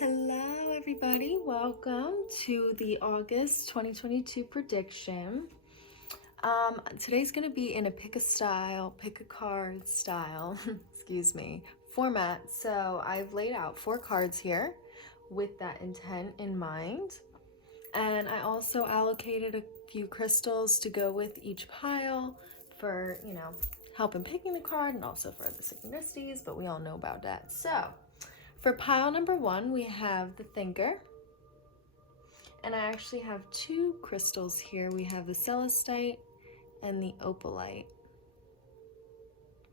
Hello everybody, welcome to the August 2022 prediction. Today's going to be in a pick-a-card style, excuse me, format. So I've laid out 4 cards here with that intent in mind. And I also allocated a few crystals to go with each pile for, help in picking the card and also for the synchronicities, but we all know about that. So for pile number 1, we have the thinker. And I actually have 2 crystals here. We have the celestite and the opalite.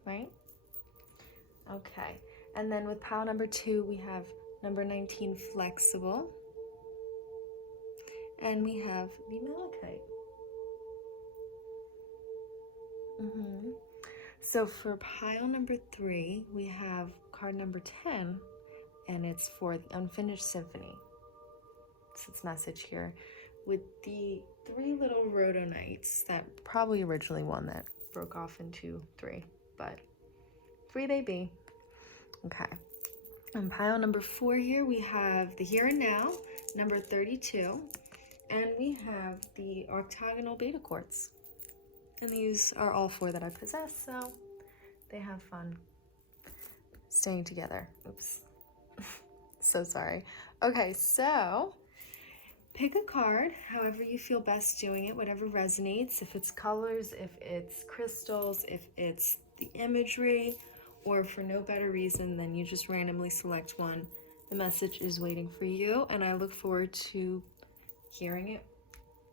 Right? Okay. And then with pile number 2, we have number 19, flexible. And we have the malachite. So for pile number 3, we have card number 10. And it's for the Unfinished Symphony. It's its message here with the 3 little rhodonites that probably originally one that broke off into 3, but 3 they be. Okay. And pile number 4 here, we have the Here and Now, number 32, and we have the octagonal beta quartz. And these are all 4 that I possess, so they have fun staying together. Oops. So sorry. Okay, so pick a card however you feel best doing it, whatever resonates. If it's colors, if it's crystals, if it's the imagery, or for no better reason than you just randomly select one. The message is waiting for you, and I look forward to hearing it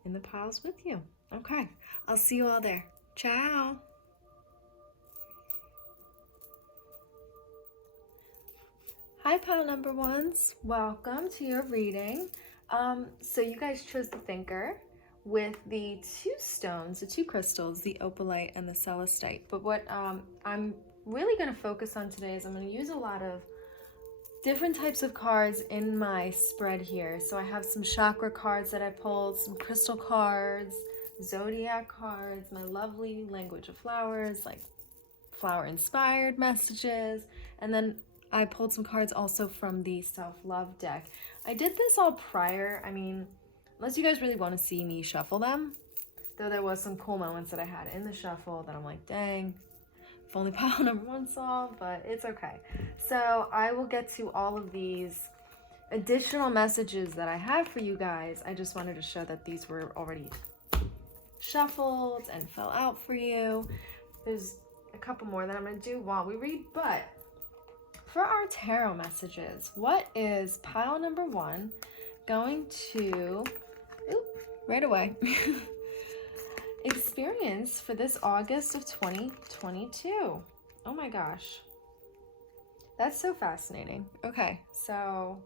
in the piles with you. Okay, I'll see you all there. Ciao. Hi pile number 1s, welcome to your reading. So you guys chose the thinker with the 2 stones, the 2 crystals, the opalite and the celestite. But what I'm really going to focus on today is I'm going to use a lot of different types of cards in my spread here. So I have some chakra cards that I pulled, some crystal cards, zodiac cards, my lovely language of flowers, like flower inspired messages, and then I pulled some cards also from the self-love deck. I did this all prior. I mean, unless you guys really want to see me shuffle them, though there was some cool moments that I had in the shuffle that I'm like, dang, if only pile number 1 saw, but it's okay. So I will get to all of these additional messages that I have for you guys. I just wanted to show that these were already shuffled and fell out for you. There's a couple more that I'm going to do while we read, but for our tarot messages, what is pile number 1 going to, right away, experience for this August of 2022? Oh my gosh. That's so fascinating. Okay, so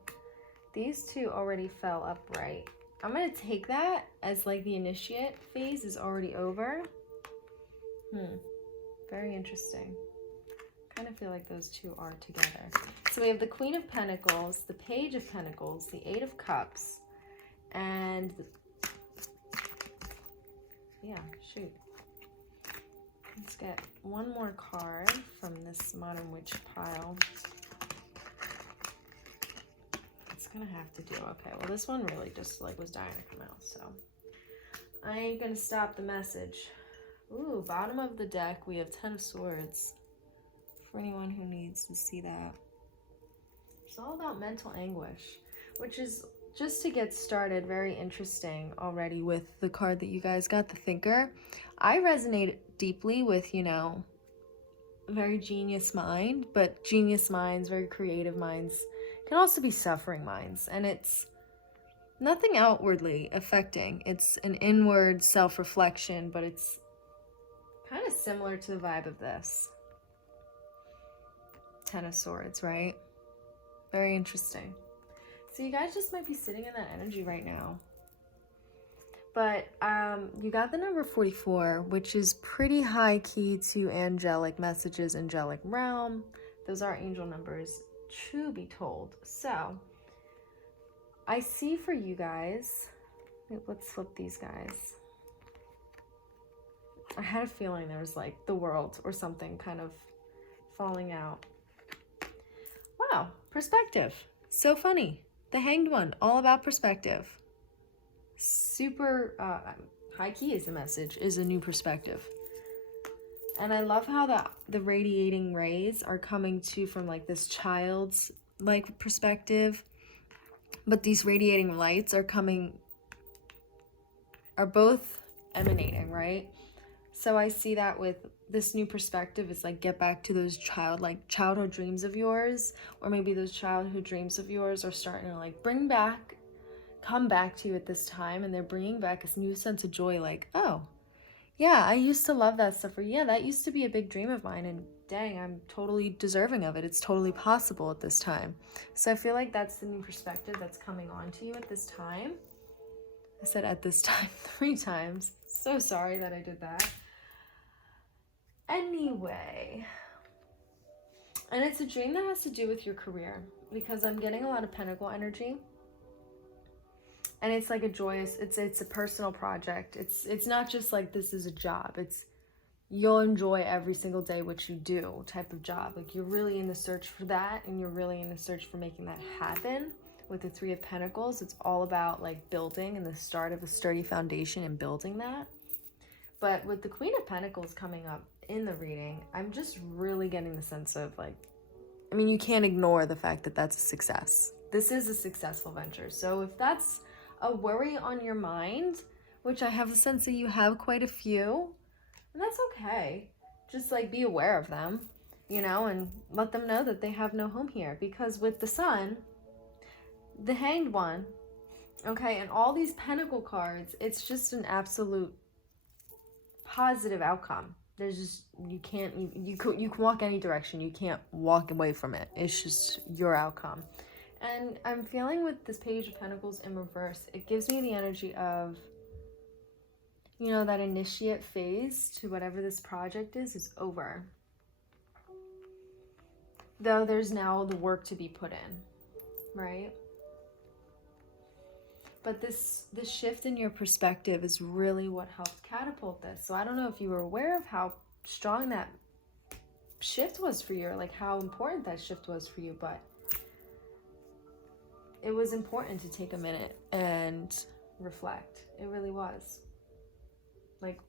these 2 already fell upright. I'm going to take that as like the initiate phase is already over. Very interesting. Kind of feel like those 2 are together. So we have the Queen of Pentacles, the Page of Pentacles, the 8 of Cups, and let's get one more card from this Modern Witch pile. It's gonna have to do. Okay, well this one really just like was dying to come out, so I ain't gonna stop the message. Ooh, bottom of the deck we have 10 of Swords. For anyone who needs to see that. It's all about mental anguish, which is, just to get started, very interesting already with the card that you guys got, the thinker. I resonate deeply with, very genius mind, but genius minds, very creative minds, can also be suffering minds, and it's nothing outwardly affecting. It's an inward self-reflection, but it's kind of similar to the vibe of this. 10 of Swords, right? Very interesting. So you guys just might be sitting in that energy right now. But you got the number 44, which is pretty high key to angelic messages, angelic realm. Those are angel numbers, to be told. So I see for you guys, let's flip these guys. I had a feeling there was like the world or something kind of falling out. Wow, perspective. So funny. The Hanged One, all about perspective. Super high key is the message, is a new perspective. And I love how the radiating rays are coming to from like this child's like perspective, but these radiating lights are both emanating, right? So I see that with this new perspective, it's like get back to those childhood dreams of yours, or maybe those childhood dreams of yours are starting to like come back to you at this time, and they're bringing back this new sense of joy, like, oh, yeah, I used to love that stuff, or yeah, that used to be a big dream of mine, and dang, I'm totally deserving of it. It's totally possible at this time. So I feel like that's the new perspective that's coming on to you at this time. I said at this time 3 times. So sorry that I did that. Anyway, and it's a dream that has to do with your career, because I'm getting a lot of pentacle energy. And it's like a joyous, it's a personal project. It's not just like this is a job. It's you'll enjoy every single day what you do type of job. Like you're really in the search for that, and you're really in the search for making that happen. With the 3 of Pentacles, it's all about like building and the start of a sturdy foundation and building that. But with the Queen of Pentacles coming up in the reading, I'm just really getting the sense of like, I mean, you can't ignore the fact that that's a success. This is a successful venture. So if that's a worry on your mind, which I have a sense that you have quite a few, and that's okay. Just like be aware of them, you know, and let them know that they have no home here. Because with the Sun, the Hanged One, okay, and all these Pentacle cards, it's just an absolute positive outcome. There's just, you can walk any direction. You can't walk away from it. It's just your outcome. And I'm feeling with this Page of Pentacles in reverse, it gives me the energy of, you know, that initiate phase to whatever this project is over. Though there's now the work to be put in, right? But this shift in your perspective is really what helps catapult this. So I don't know if you were aware of how strong that shift was for you, or like how important that shift was for you, but it was important to take a minute and reflect. It really was. Like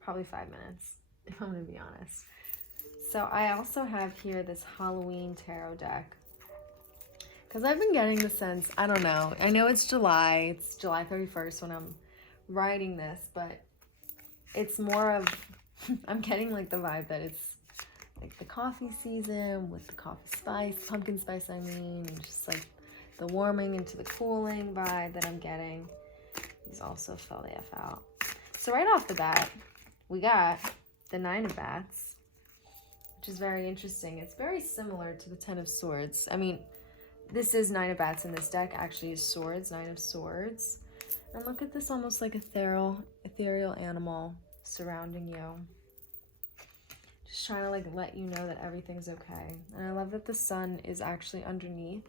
probably 5 minutes, if I'm going to be honest. So I also have here this Halloween tarot deck. Because I've been getting the sense, I don't know. I know it's July 31st when I'm writing this, but it's more of, I'm getting like the vibe that it's like the coffee season with the coffee spice, pumpkin spice I mean, and just like the warming into the cooling vibe that I'm getting. These also fell the F out. So right off the bat, we got the 9 of Bats, which is very interesting. It's very similar to the 10 of Swords. I mean, this is 9 of Bats in this deck, actually is Swords, 9 of Swords. And look at this almost like ethereal animal surrounding you. Just trying to like let you know that everything's okay. And I love that the sun is actually underneath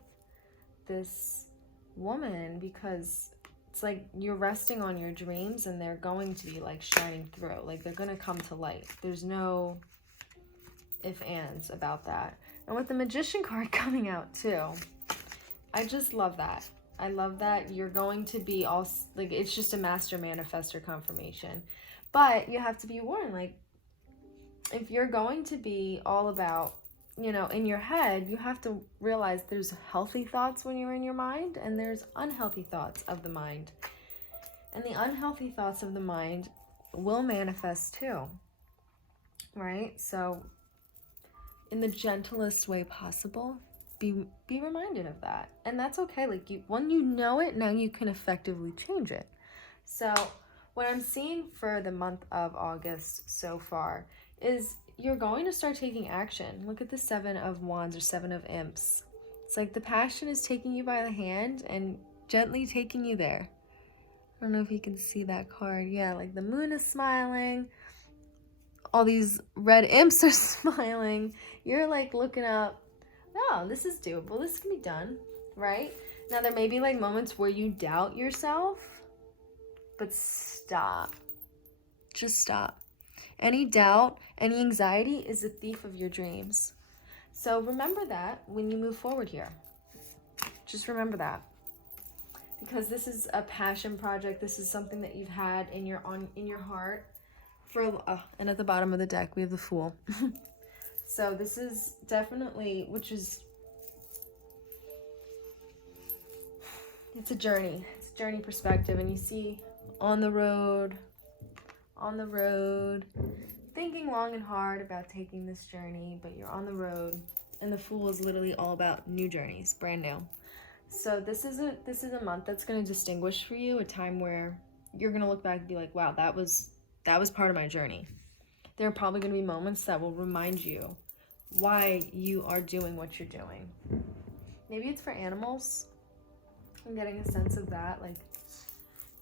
this woman, because it's like you're resting on your dreams and they're going to be like shining through. Like they're going to come to light. There's no if ands about that. And with the Magician card coming out too, I just love that. I love that you're going to be all like, it's just a master manifestor confirmation. But you have to be warned, like if you're going to be all about, you know, in your head, you have to realize there's healthy thoughts when you're in your mind, and there's unhealthy thoughts of the mind. And the unhealthy thoughts of the mind will manifest too, right? So in the gentlest way possible, be reminded of that. And that's okay. Like when you know it, now you can effectively change it. So what I'm seeing for the month of August so far is you're going to start taking action. Look at the 7 of Wands or 7 of Imps. It's like the passion is taking you by the hand and gently taking you there. I don't know if you can see that card. Yeah, like the moon is smiling. All these red imps are smiling. You're like looking up. Oh, this is doable. This can be done, right? Now, there may be like moments where you doubt yourself, but stop. Just stop. Any doubt, any anxiety is a thief of your dreams. So remember that when you move forward here. Just remember that. because this is a passion project. This is something that you've had in your heart for and at the bottom of the deck we have the Fool. So this is definitely, which is, it's a journey. It's a journey perspective, and you see on the road, thinking long and hard about taking this journey, but you're on the road, and the Fool is literally all about new journeys, brand new. So this is a month that's going to distinguish for you, a time where you're going to look back and be like, wow, that was part of my journey. There are probably going to be moments that will remind you why you are doing what you're doing. Maybe it's for animals. I'm getting a sense of that, like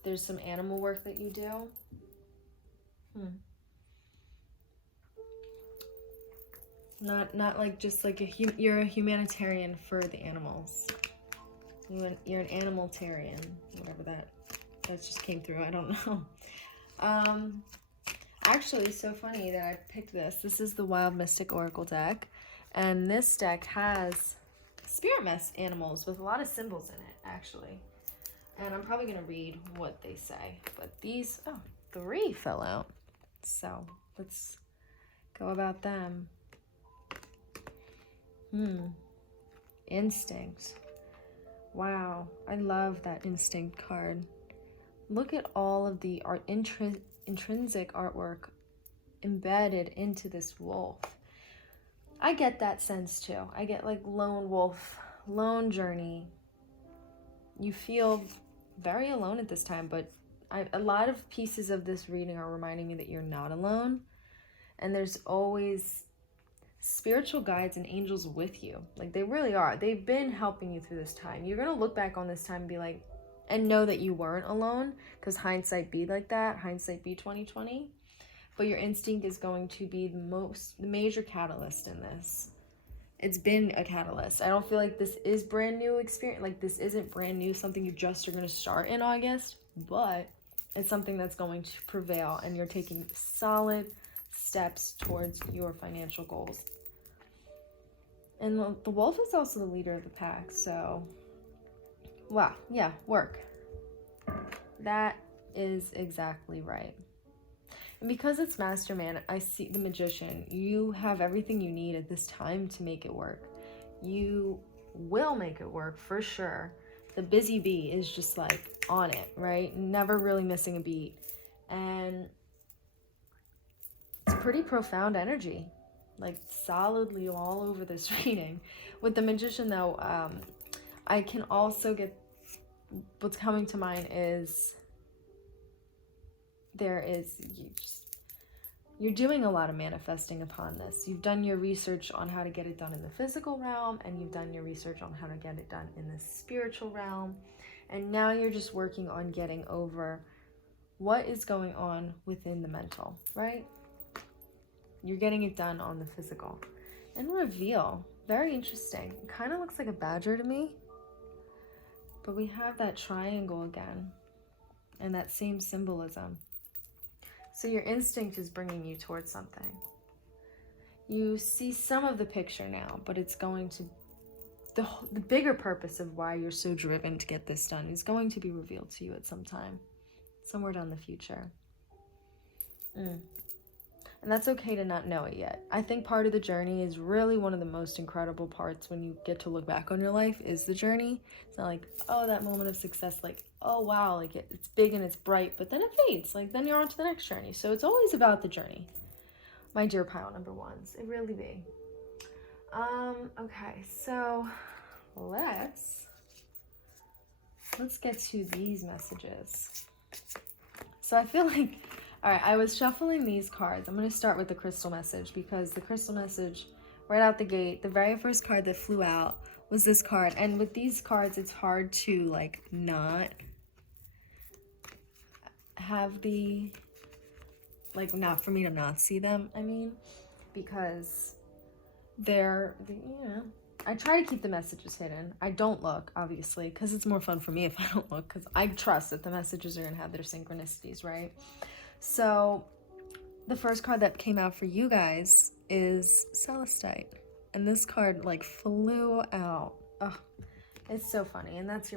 there's some animal work that you do. Not like just like you're a humanitarian for the animals. You're an animal-tarian, whatever that just came through. I don't know. Actually, so funny that I picked this. This is the Wild Mystic Oracle deck, and this deck has spirit animals with a lot of symbols in it, actually. And I'm probably going to read what they say, but these, 3 fell out. So let's go about them. Instinct. Wow, I love that instinct card. Look at all of the intrinsic artwork embedded into this wolf. I get that sense too. I get like lone wolf, lone journey. You feel very alone at this time, but a lot of pieces of this reading are reminding me that you're not alone, and there's always spiritual guides and angels with you. Like, they really are. They've been helping you through this time. You're gonna look back on this time and be like, and know that you weren't alone, because hindsight be like that, hindsight be 2020. But your instinct is going to be the major catalyst in this. It's been a catalyst. I don't feel like this is brand new experience. Like, this isn't brand new, something you just are going to start in August, but it's something that's going to prevail, and you're taking solid steps towards your financial goals. And the wolf is also the leader of the pack, so wow, yeah, work. That is exactly right. And because it's Master Man, I see the Magician. You have everything you need at this time to make it work. You will make it work for sure. The busy bee is just like on it, right? Never really missing a beat. And it's pretty profound energy, like solidly all over this reading. With the Magician though, I can also get, what's coming to mind is you're doing a lot of manifesting upon this. You've done your research on how to get it done in the physical realm, and you've done your research on how to get it done in the spiritual realm. And now you're just working on getting over what is going on within the mental, right? You're getting it done on the physical. And reveal, very interesting. It kind of looks like a badger to me, but we have that triangle again and that same symbolism. So your instinct is bringing you towards something. You see some of the picture now, but it's going to, the bigger purpose of why you're so driven to get this done is going to be revealed to you at some time, somewhere down the future. And that's okay to not know it yet. I think part of the journey is really one of the most incredible parts when you get to look back on your life is the journey. It's not like, oh, that moment of success, like, oh, wow, like it's big and it's bright, but then it fades. Like, then you're on to the next journey. So it's always about the journey. My dear pile number ones, it really be. Okay, so let's get to these messages. So I feel like, all right, I was shuffling these cards. I'm going to start with the crystal message, because the crystal message right out the gate, the very first card that flew out was this card. And with these cards, it's hard to like not have the, like, not for me to not see them, I mean, because they're, you know, I try to keep the messages hidden. I don't look, obviously, because it's more fun for me if I don't look, because I trust that the messages are going to have their synchronicities, right? So the first card that came out for you guys is Celestite. And this card like flew out. Oh, It's so funny, and that's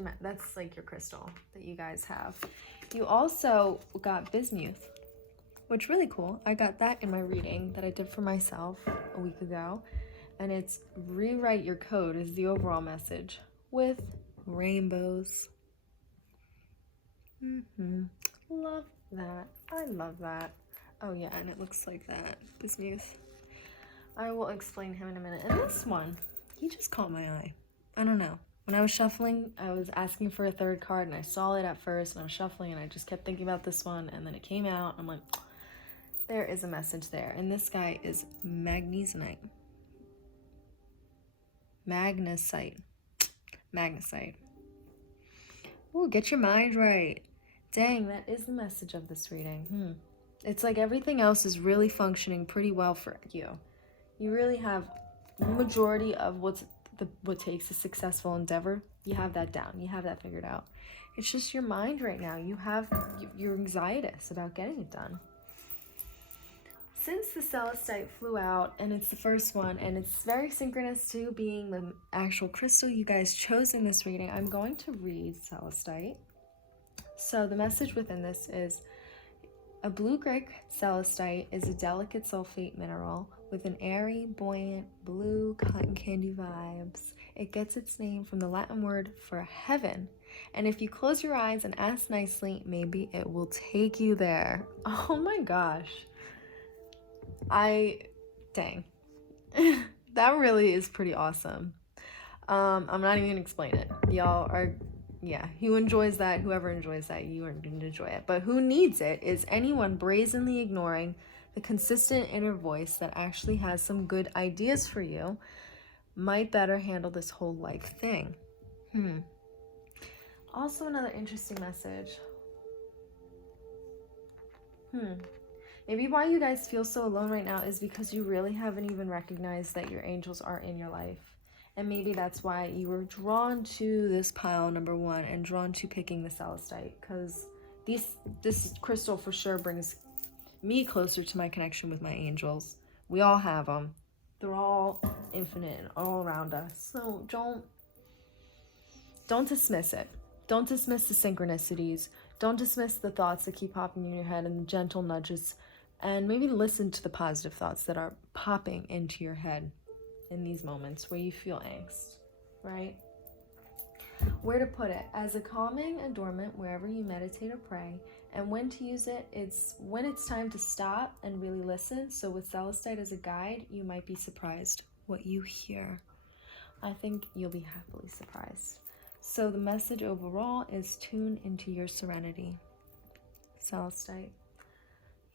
like your crystal that you guys have. You also got bismuth, which really cool. I got that in my reading that I did for myself a week ago, and it's rewrite your code is the overall message with rainbows. Love that. I love that. Oh yeah, and it looks like that. Bismuth. I will explain him in a minute. And this one, he just caught my eye. I don't know. When I was shuffling, I was asking for a third card, and I saw it at first, and I was shuffling, and I just kept thinking about this one, and then it came out, and I'm like, there is a message there. And this guy is magnesite. Magnesite. Ooh, get your mind right. Dang, that is the message of this reading. It's like everything else is really functioning pretty well for you. You really have the majority of what takes a successful endeavor. You have that down. You have that figured out. It's just your mind right now. You're anxious about getting it done. Since the celestite flew out, and it's the first one, and it's very synchronous to being the actual crystal you guys chose in this reading, I'm going to read celestite. So the message within this is, a blue-gray celestite is a delicate sulfate mineral with an airy, buoyant, blue cotton candy vibes. It gets its name from the Latin word for heaven. And if you close your eyes and ask nicely, maybe it will take you there. Oh my gosh. Dang. That really is pretty awesome. I'm not even gonna explain it. Y'all are, yeah, who enjoys that, whoever enjoys that, you are going to enjoy it. But who needs it is anyone brazenly ignoring the consistent inner voice that actually has some good ideas for you might better handle this whole life thing. Also another interesting message. Maybe why you guys feel so alone right now is because you really haven't even recognized that your angels are in your life. And maybe that's why you were drawn to this pile number 1 and drawn to picking the celestite, because this crystal for sure brings me closer to my connection with my angels. We all have them. They're all infinite and all around us. So don't dismiss it. Don't dismiss the synchronicities. Don't dismiss the thoughts that keep popping in your head and the gentle nudges. And maybe listen to the positive thoughts that are popping into your head in these moments where you feel angst, right? Where to put it? As a calming adornment wherever you meditate or pray. And when to use it, it's when it's time to stop and really listen. So with celestite as a guide, you might be surprised what you hear. I think you'll be happily surprised. So the message overall is tune into your serenity. Celestite.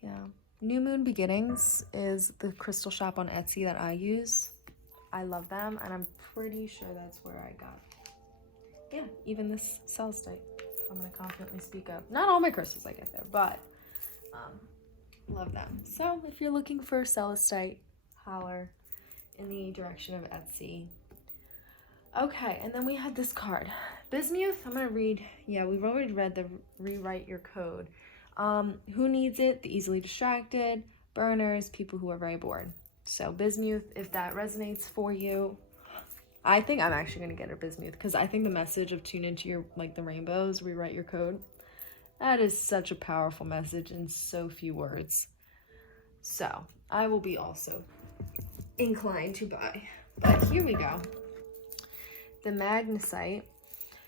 Yeah. New Moon Beginnings is the crystal shop on Etsy that I use. I love them, and I'm pretty sure that's where I got, yeah, even this celestite. I'm going to confidently speak of. Not all my crystals I get there, but love them. So if you're looking for celestite, holler in the direction of Etsy. Okay, and then we had this card. Bismuth, I'm going to read. Yeah, we've already read the rewrite your code. Who needs it? The easily distracted, burners, people who are very bored. So bismuth, if that resonates for you, I think I'm actually going to get a bismuth, because I think the message of tune into your, like the rainbows, rewrite your code, that is such a powerful message in so few words. So I will be also inclined to buy. But here we go. The magnesite.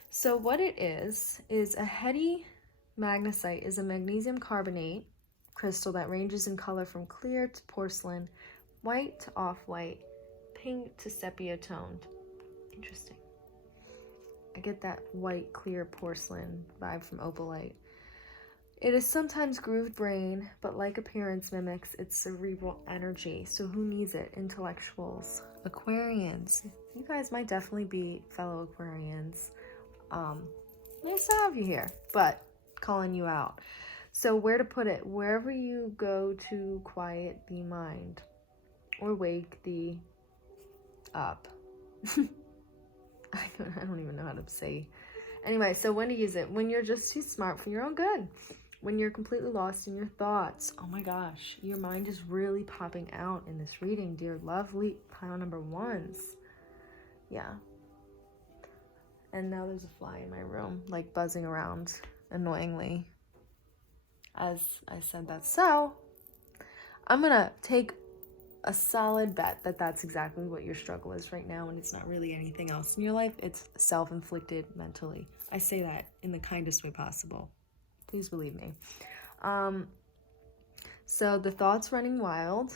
So what it is a heady magnesite is a magnesium carbonate crystal that ranges in color from clear to porcelain, white to off-white, pink to sepia toned. Interesting. I get that white, clear porcelain vibe from opalite. It is sometimes grooved brain, but like appearance mimics its cerebral energy. So who needs it? Intellectuals, Aquarians. You guys might definitely be fellow Aquarians. Nice to have you here, but calling you out. So where to put it? Wherever you go to quiet the mind or wake the up. I don't even know how to say. Anyway, so when to use it? When you're just too smart for your own good. When you're completely lost in your thoughts. Oh my gosh, your mind is really popping out in this reading, dear lovely pile number 1s. Yeah. And now there's a fly in my room, like buzzing around annoyingly as I said that. So I'm gonna take a solid bet that that's exactly what your struggle is right now, and it's not really anything else in your life. It's self-inflicted mentally. I say that in the kindest way possible. Please believe me. So the thoughts running wild,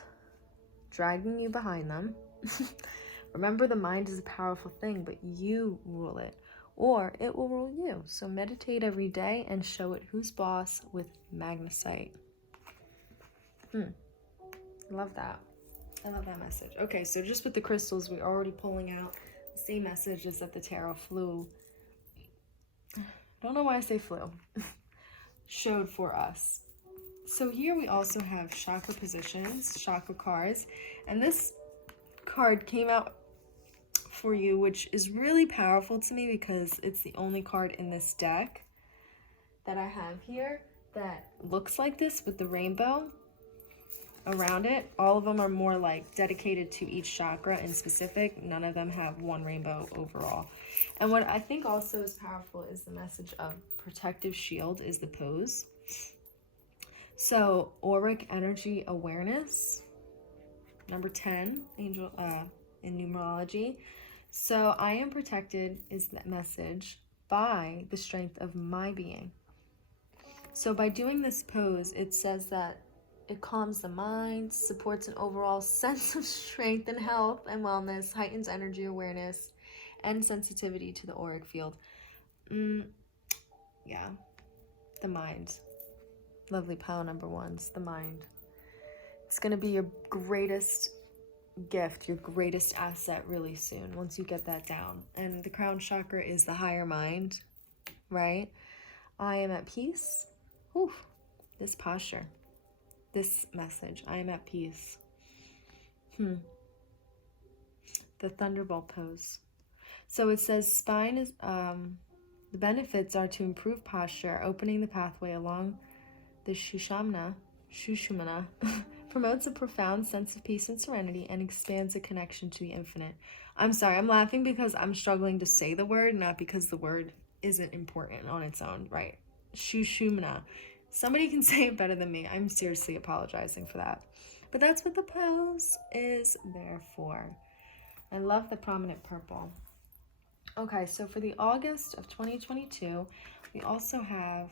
dragging you behind them. Remember, the mind is a powerful thing, but you rule it, or it will rule you. So meditate every day and show it who's boss with magnesite. Love that. I love that message. Okay, so just with the crystals, we're already pulling out the same messages that the tarot flew. Don't know why I say flew. Showed for us. So here we also have chakra positions, chakra cards, and this card came out for you, which is really powerful to me because it's the only card in this deck that I have here that looks like this with the rainbow around it. All of them are more like dedicated to each chakra in specific. None of them have one rainbow overall. And what I think also is powerful is the message of protective shield is the pose. So auric energy awareness, number 10, angel in numerology. So I am protected is that message by the strength of my being. So by doing this pose, it says that it calms the mind, supports an overall sense of strength and health and wellness, heightens energy awareness and sensitivity to the auric field. Yeah, the mind. Lovely pile number ones, the mind. It's going to be your greatest gift, your greatest asset really soon once you get that down. And the crown chakra is the higher mind, right? I am at peace. Whew, this posture, this message, I am at peace. The thunderbolt pose. So it says spine is, the benefits are to improve posture, opening the pathway along the Shushumna, promotes a profound sense of peace and serenity and expands a connection to the infinite. I'm sorry, I'm laughing because I'm struggling to say the word, not because the word isn't important on its own, right? Shushumna. Somebody can say it better than me. I'm seriously apologizing for that. But that's what the pose is there for. I love the prominent purple. Okay, so for the August of 2022, we also have,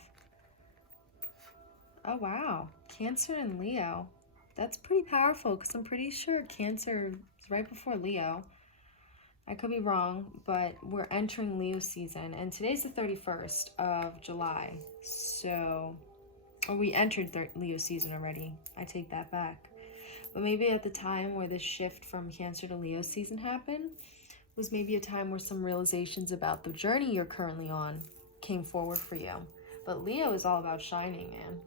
oh wow, Cancer and Leo. That's pretty powerful because I'm pretty sure Cancer is right before Leo. I could be wrong, but we're entering Leo season, and today's the 31st of July. So, or we entered Leo season already. I take that back. But maybe at the time where this shift from Cancer to Leo season happened was maybe a time where some realizations about the journey you're currently on came forward for you. But Leo is all about shining, man.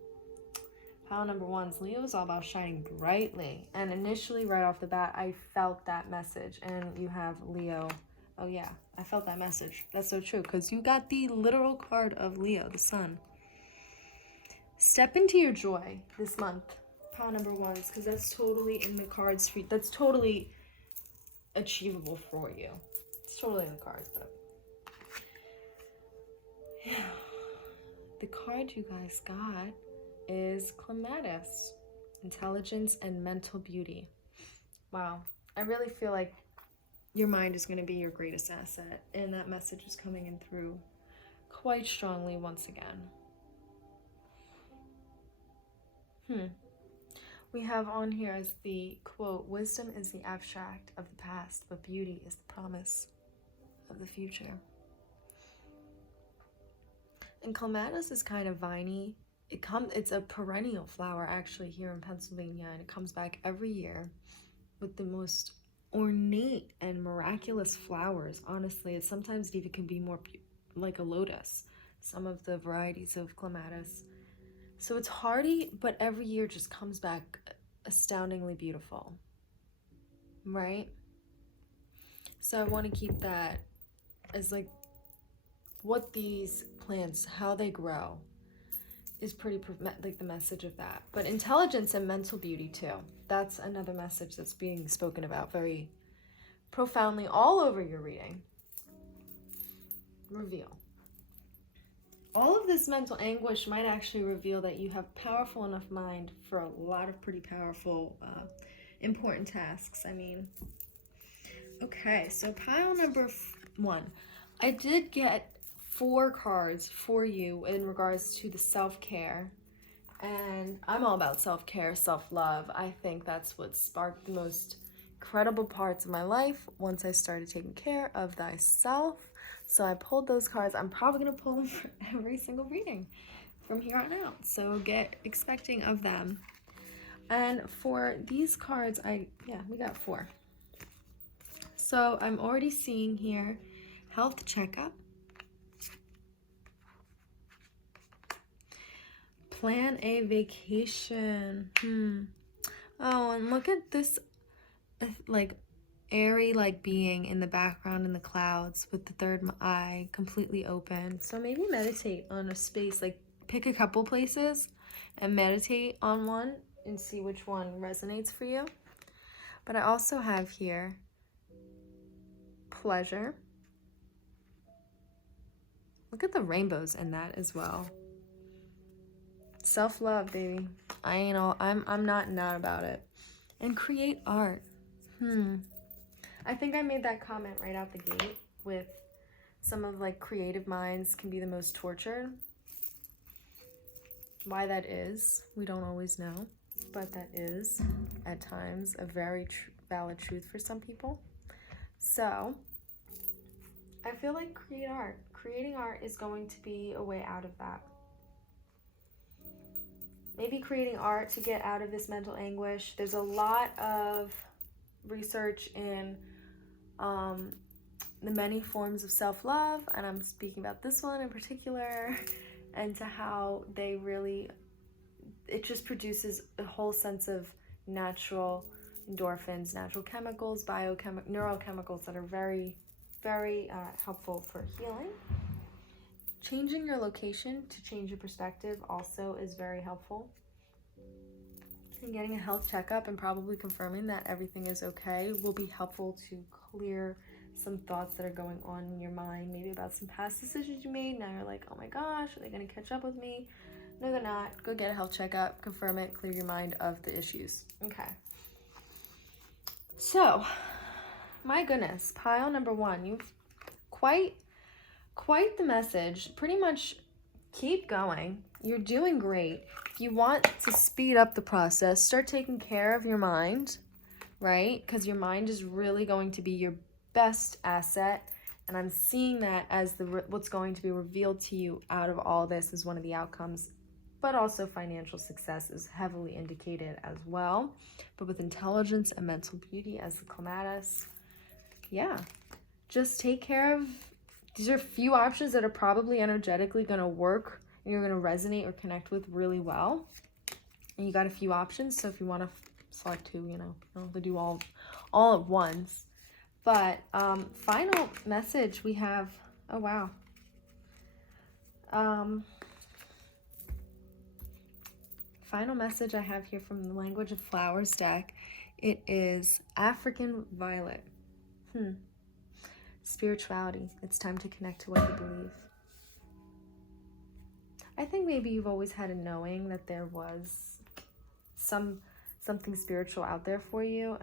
Pile number ones, Leo is all about shining brightly. And initially, right off the bat, I felt that message. And you have Leo. Oh yeah, I felt that message. That's so true, because you got the literal card of Leo, the sun. Step into your joy this month. Pile number ones, because that's totally in the cards. That's totally achievable for you. It's totally in the cards, but yeah. The card you guys got is clematis, intelligence and mental beauty. Wow, I really feel like your mind is going to be your greatest asset, and that message is coming in through quite strongly once again. We have on here as the quote, wisdom is the abstract of the past, but beauty is the promise of the future. And clematis is kind of viney. It's a perennial flower actually here in Pennsylvania, and it comes back every year with the most ornate and miraculous flowers. Honestly, it sometimes even can be more like a lotus, some of the varieties of clematis. So it's hardy, but every year just comes back astoundingly beautiful, right? So I want to keep that as like what these plants, how they grow, is pretty like the message of that. But intelligence and mental beauty too. That's another message that's being spoken about very profoundly all over your reading. reveal. All of this mental anguish might actually reveal that you have powerful enough mind for a lot of pretty powerful, important tasks. I mean, okay, so pile number 1. I did get 4 cards for you in regards to the self-care. And I'm all about self-care, self-love. I think that's what sparked the most incredible parts of my life once I started taking care of thyself. So I pulled those cards. I'm probably going to pull them for every single reading from here on out. So get expecting of them. And for these cards, we got 4. So I'm already seeing here health checkup, plan a vacation. Oh, and look at this, like, airy, like, being in the background in the clouds with the third eye completely open. So maybe meditate on a space, like, pick a couple places and meditate on one and see which one resonates for you. But I also have here pleasure. Look at the rainbows in that as well. Self-love, baby. I'm not about it. And create art. I think I made that comment right out the gate with some of, like, creative minds can be the most tortured. Why that is, we don't always know, but that is at times a very valid truth for some people. So I feel like creating art is going to be a way out of that. Maybe creating art to get out of this mental anguish. There's a lot of research in the many forms of self-love, and I'm speaking about this one in particular, and to how it just produces a whole sense of natural endorphins, natural chemicals, neurochemicals that are very, very helpful for healing. Changing your location to change your perspective also is very helpful. And getting a health checkup and probably confirming that everything is okay will be helpful to clear some thoughts that are going on in your mind, maybe about some past decisions you made. Now you're like, oh my gosh, are they going to catch up with me? No, they're not. Go get a health checkup, confirm it, clear your mind of the issues. Okay. So, my goodness, pile number 1, you've quite the message. Pretty much keep going. You're doing great. If you want to speed up the process, start taking care of your mind, right? Because your mind is really going to be your best asset. And I'm seeing that as what's going to be revealed to you out of all this is one of the outcomes. But also financial success is heavily indicated as well. But with intelligence and mental beauty as the clematis, yeah, just take care of. These are a few options that are probably energetically going to work and you're going to resonate or connect with really well. And you got a few options, so if you want to select 2, you don't have to do all at once. But final message we have, oh wow. Final message I have here from the Language of Flowers deck, it is African Violet. Spirituality. It's time to connect to what you believe. I think maybe you've always had a knowing that there was something spiritual out there for you,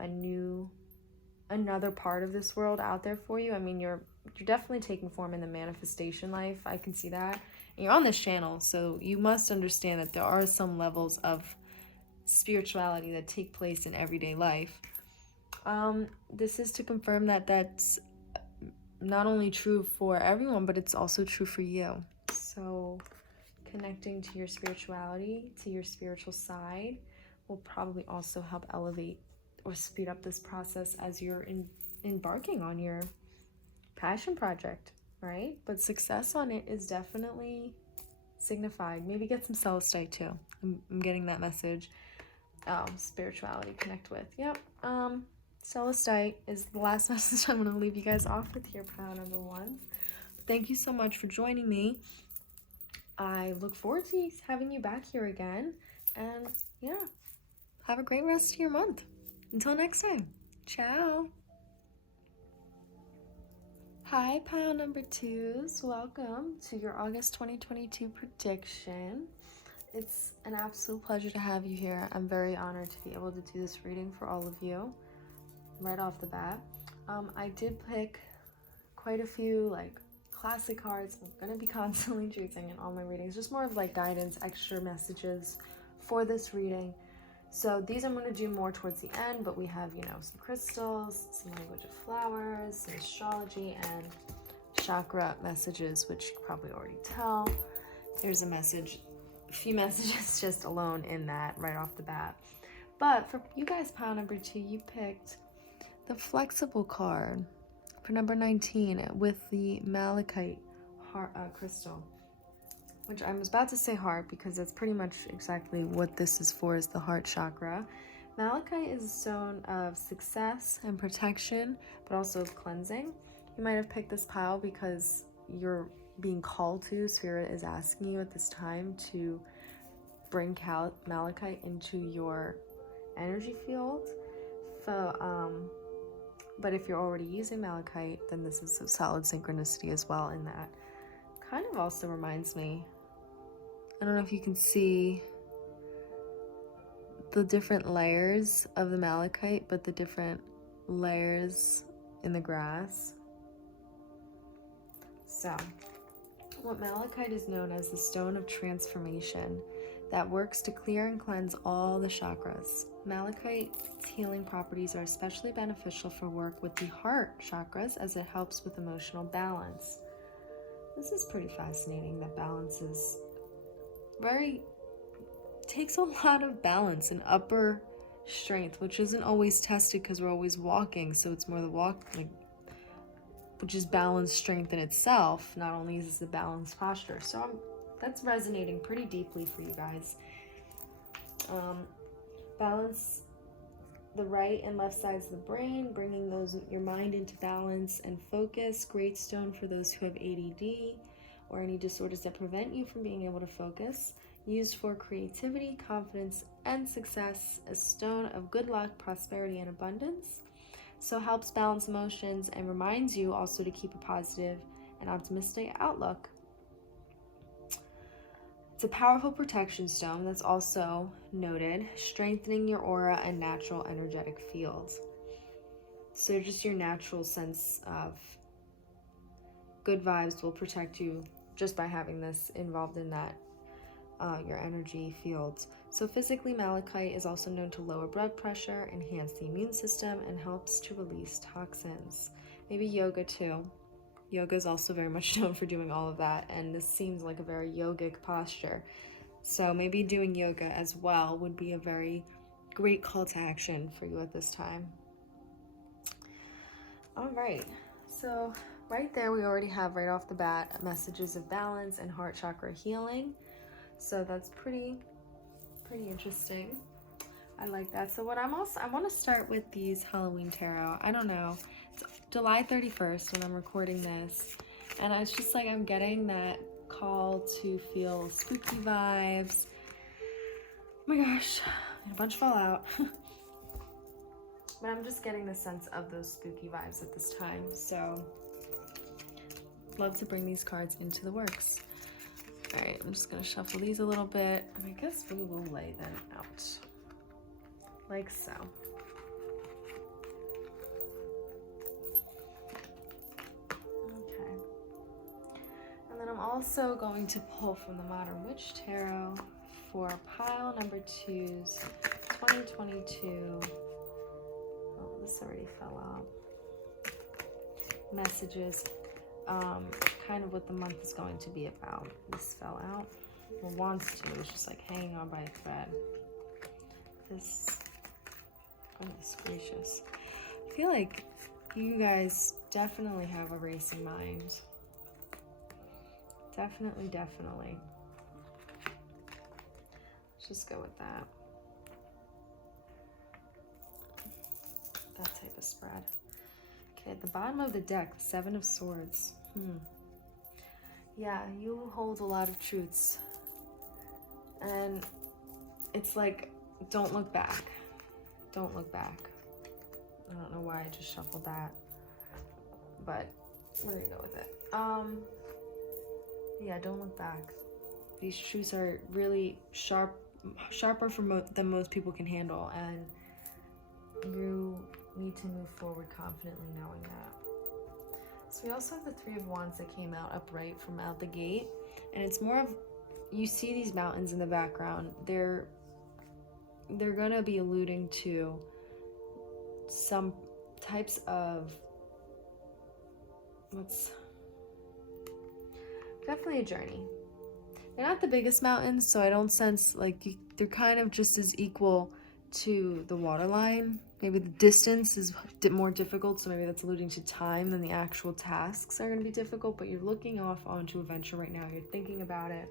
another part of this world out there for you. I mean, you're definitely taking form in the manifestation life. I can see that. And you're on this channel, so you must understand that there are some levels of spirituality that take place in everyday life. This is to confirm that that's not only true for everyone, but it's also true for you. So connecting to your spirituality, to your spiritual side, will probably also help elevate or speed up this process as you're embarking on your passion project, right? But success on it is definitely signified. Maybe get some celestite too. I'm getting that message. Spirituality, connect with. Yep. Celestite is the last message I'm going to leave you guys off with here, pile number 1. Thank you so much for joining me. I look forward to having you back here again. And yeah, have a great rest of your month. Until next time. Ciao. Hi, pile number twos. Welcome to your August 2022 prediction. It's an absolute pleasure to have you here. I'm very honored to be able to do this reading for all of you right off the bat. I did pick quite a few like classic cards. I'm going to be constantly choosing in all my readings, just more of like guidance, extra messages for this reading. So these I'm going to do more towards the end, but we have, you know, some crystals, some language of flowers, some astrology, and chakra messages, which you can probably already tell. Here's a message, a few messages just alone in that right off the bat. But for you guys, pile number 2, you picked the flexible card for number 19 with the malachite heart, crystal. Which I was about to say heart because that's pretty much exactly what this is for, is the heart chakra. Malachite is a stone of success and protection, but also of cleansing. You might have picked this pile because you're being called to, Spirit is asking you at this time to bring malachite into your energy field. So, but if you're already using malachite, then this is a solid synchronicity as well in that. Kind of also reminds me, I don't know if you can see the different layers of the malachite, but the different layers in the grass. So, what malachite is known as the stone of transformation that works to clear and cleanse all the chakras. Malachite's healing properties are especially beneficial for work with the heart chakras as it helps with emotional balance. This is pretty fascinating that balance is takes a lot of balance and upper strength, which isn't always tested because we're always walking, so it's more the walk, which is balance strength in itself. Not only is this a balanced posture, so that's resonating pretty deeply for you guys. Balance the right and left sides of the brain, bringing your mind into balance and focus. Great stone for those who have ADD or any disorders that prevent you from being able to focus. Used for creativity, confidence, and success. A stone of good luck, prosperity, and abundance. So helps balance emotions and reminds you also to keep a positive and optimistic outlook. It's a powerful protection stone that's also noted, strengthening your aura and natural energetic field. So just your natural sense of good vibes will protect you just by having this involved in that, your energy field. So physically, malachite is also known to lower blood pressure, enhance the immune system, and helps to release toxins. Maybe yoga too. Yoga is also very much known for doing all of that, and this seems like a very yogic posture. So maybe doing yoga as well would be a very great call to action for you at this time. All right, so right there we already have right off the bat messages of balance and heart chakra healing. So that's pretty interesting. I like that. So I want to start with these Halloween tarot. I don't know. It's July 31st when I'm recording this. And it's just like I'm getting that call to feel spooky vibes. Oh my gosh, a bunch fall out. But I'm just getting the sense of those spooky vibes at this time. So love to bring these cards into the works. All right, I'm just gonna shuffle these a little bit, and I guess we will lay them out like so. Okay. And then I'm also going to pull from the Modern Witch Tarot for pile number 2's 2022. Oh, this already fell out. Messages. Kind of what the month is going to be about. This fell out. Well, wants to. It's just like hanging on by a thread. This, goodness gracious. I feel like you guys definitely have a racing mind. Definitely. Let's just go with that. That type of spread. Okay, at the bottom of the deck, the 7 of Swords. Yeah, you hold a lot of truths. And it's like, don't look back. Don't look back. I don't know why I just shuffled that. But we're gonna go with it. Yeah, don't look back. These truths are really sharper than most people can handle, and you need to move forward confidently knowing that. So we also have the Three of Wands that came out upright from out the gate, and it's more of, you see these mountains in the background. They're gonna be alluding to some types of, definitely a journey. They're not the biggest mountains, so I don't sense like they're kind of just as equal to the waterline. Maybe the distance is more difficult, so maybe that's alluding to time than the actual tasks are going to be difficult, but you're looking off onto a venture right now. You're thinking about it.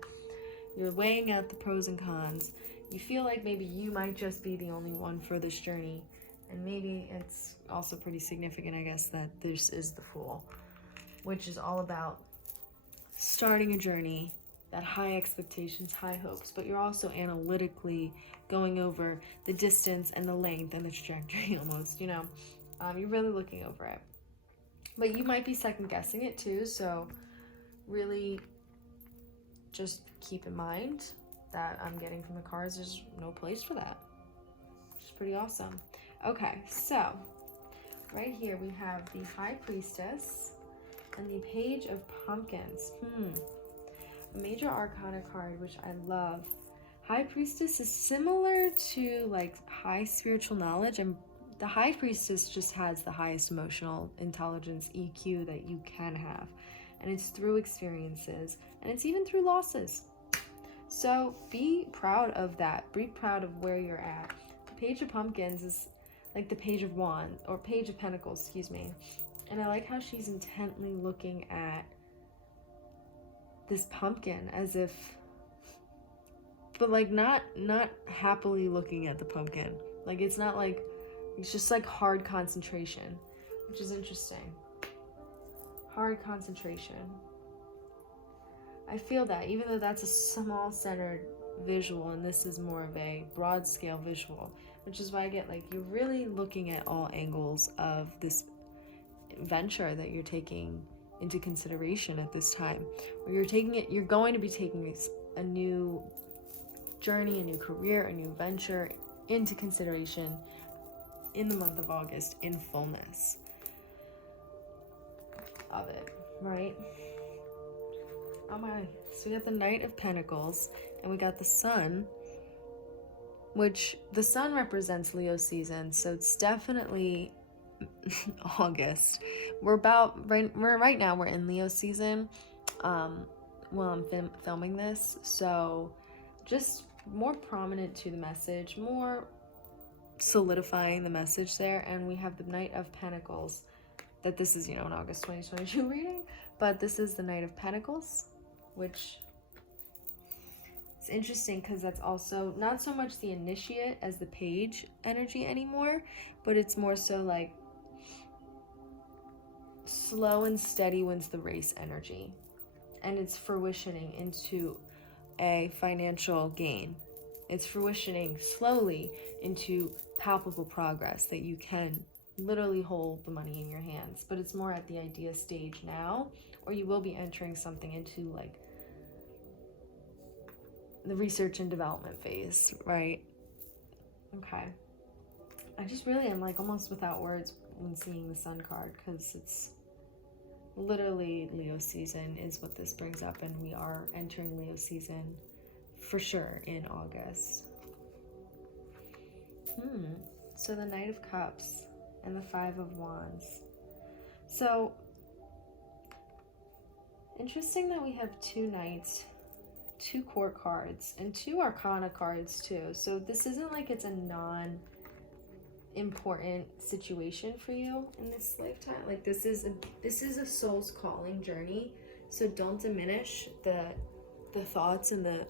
You're weighing out the pros and cons. You feel like maybe you might just be the only one for this journey, and maybe it's also pretty significant, I guess, that this is the Fool, which is all about starting a journey, that high expectations, high hopes, but you're also analytically going over the distance and the length and the trajectory almost, you're really looking over it. But you might be second guessing it too, so really just keep in mind that I'm getting from the cards, there's no place for that, which is pretty awesome. Okay, so right here we have the High Priestess and the Page of Pumpkins. A major arcana card, which I love. High Priestess is similar to like high spiritual knowledge, and the High Priestess just has the highest emotional intelligence, EQ, that you can have, and it's through experiences, and it's even through losses. So be proud of that. Be proud of where you're at. The Page of Pumpkins is like the Page of Wands, or Page of Pentacles, excuse me, and I like how she's intently looking at this pumpkin as if, but like not happily looking at the pumpkin. Like it's not like, it's just like hard concentration, which is interesting. Hard concentration. I feel that, even though that's a small centered visual and this is more of a broad scale visual, which is why I get like, you're really looking at all angles of this venture that you're taking into consideration at this time, or you're going to be taking a new journey, a new career, a new venture into consideration in the month of August in fullness of it, right? Oh my, so we got the Knight of Pentacles and we got the Sun, which the Sun represents Leo season, so it's definitely August. Right now we're in Leo season while I'm filming this, so just more prominent to the message, more solidifying the message there. And we have the Knight of Pentacles, that this is, an August 2022 reading, but this is the Knight of Pentacles, which is interesting because that's also not so much the initiate as the page energy anymore, but it's more so like slow and steady wins the race energy, and it's fruitioning into a financial gain. It's fruitioning slowly into palpable progress that you can literally hold the money in your hands, but it's more at the idea stage now, or you will be entering something into like the research and development phase, right? Okay. I just really am like almost without words when seeing the Sun card, because it's literally Leo season is what this brings up, and we are entering Leo season for sure in August. So the Knight of Cups and the Five of Wands. So interesting that we have two Knights, two Court cards, and two Arcana cards too. So this isn't like it's a non-important situation for you in this lifetime. Like this is a soul's calling journey. So don't diminish the thoughts and the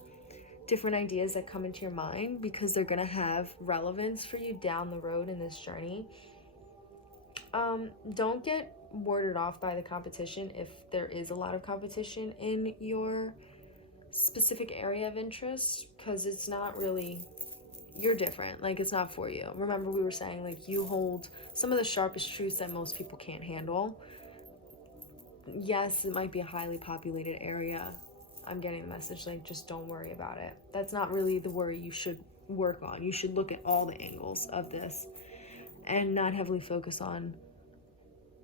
different ideas that come into your mind, because they're gonna have relevance for you down the road in this journey. Don't get warded off by the competition if there is a lot of competition in your specific area of interest, because it's not really, you're different, like it's not for you. Remember we were saying like you hold some of the sharpest truths that most people can't handle. yes, it might be a highly populated area. I'm getting a message like, just don't worry about it. That's not really the worry you should work on. You should look at all the angles of this and not heavily focus on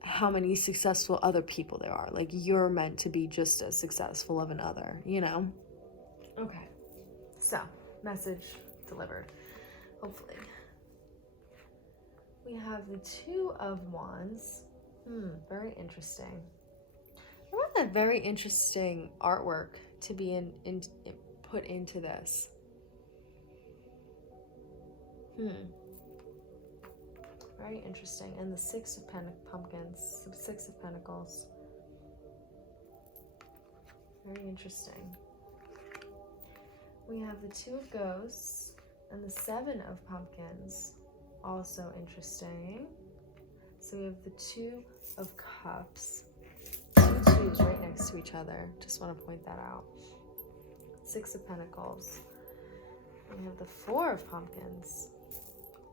how many successful other people there are. Like, you're meant to be just as successful of another, you know? Okay. So, message delivered. Hopefully. We have the Two of Wands. Very interesting. I want a very interesting artwork to be put into this. Very interesting. And the Six of Pumpkins, Six of Pentacles. Very interesting. We have the Two of Ghosts and the Seven of Pumpkins. Also interesting. So we have the Two of Cups. Two twos right next to each other. Just want to point that out. Six of Pentacles. We have the Four of Pumpkins.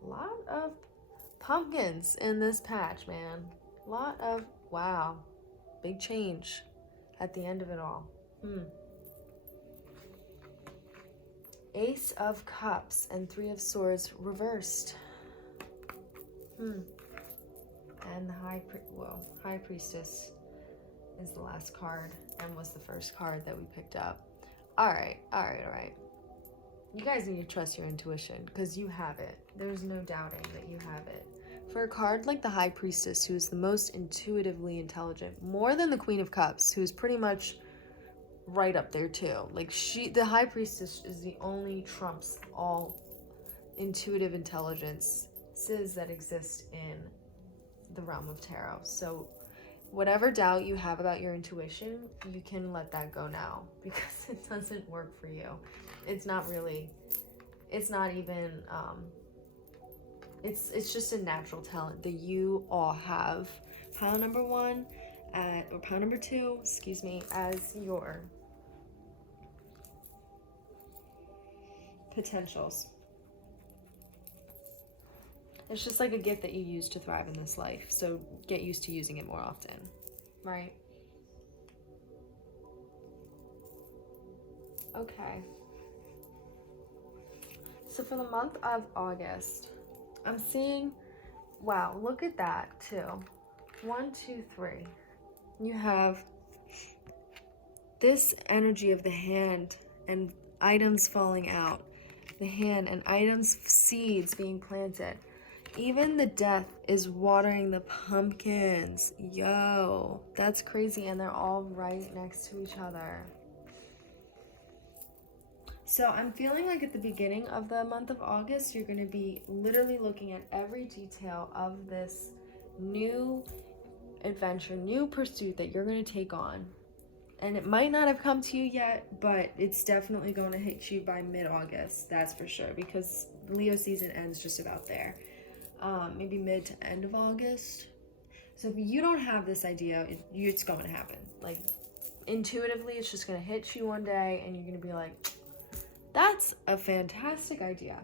A lot of pumpkins in this patch, man. A lot of, wow. Big change at the end of it all. Ace of Cups and Three of Swords reversed. And the High Priestess is the last card and was the first card that we picked up. All right. You guys need to trust your intuition because you have it. There's no doubting that you have it. For a card like the High Priestess, who's the most intuitively intelligent, more than the Queen of Cups, who's pretty much right up there too. Like, the High Priestess is the only trumps all intuitive intelligences that exist in the realm of tarot. So whatever doubt you have about your intuition, you can let that go now because it doesn't work for you. It's not even it's just a natural talent that you all have. Pile number one or pile number two, excuse me, as your potentials. It's just like a gift that you use to thrive in this life. So get used to using it more often, right? Okay. So for the month of August, I'm seeing, wow, look at that too. 1, 2, 3. You have this energy of the hand and items falling out. The hand and items, seeds being planted. Even the death is watering the pumpkins. Yo, that's crazy. And they're all right next to each other. So I'm feeling like at the beginning of the month of August, you're going to be literally looking at every detail of this new adventure, new pursuit that you're going to take on. And it might not have come to you yet, but it's definitely going to hit you by mid-August. That's for sure, because Leo season ends just about there. Maybe mid to end of August. So if you don't have this idea, it's going to happen. Like, intuitively, it's just going to hit you one day and you're going to be like, that's a fantastic idea.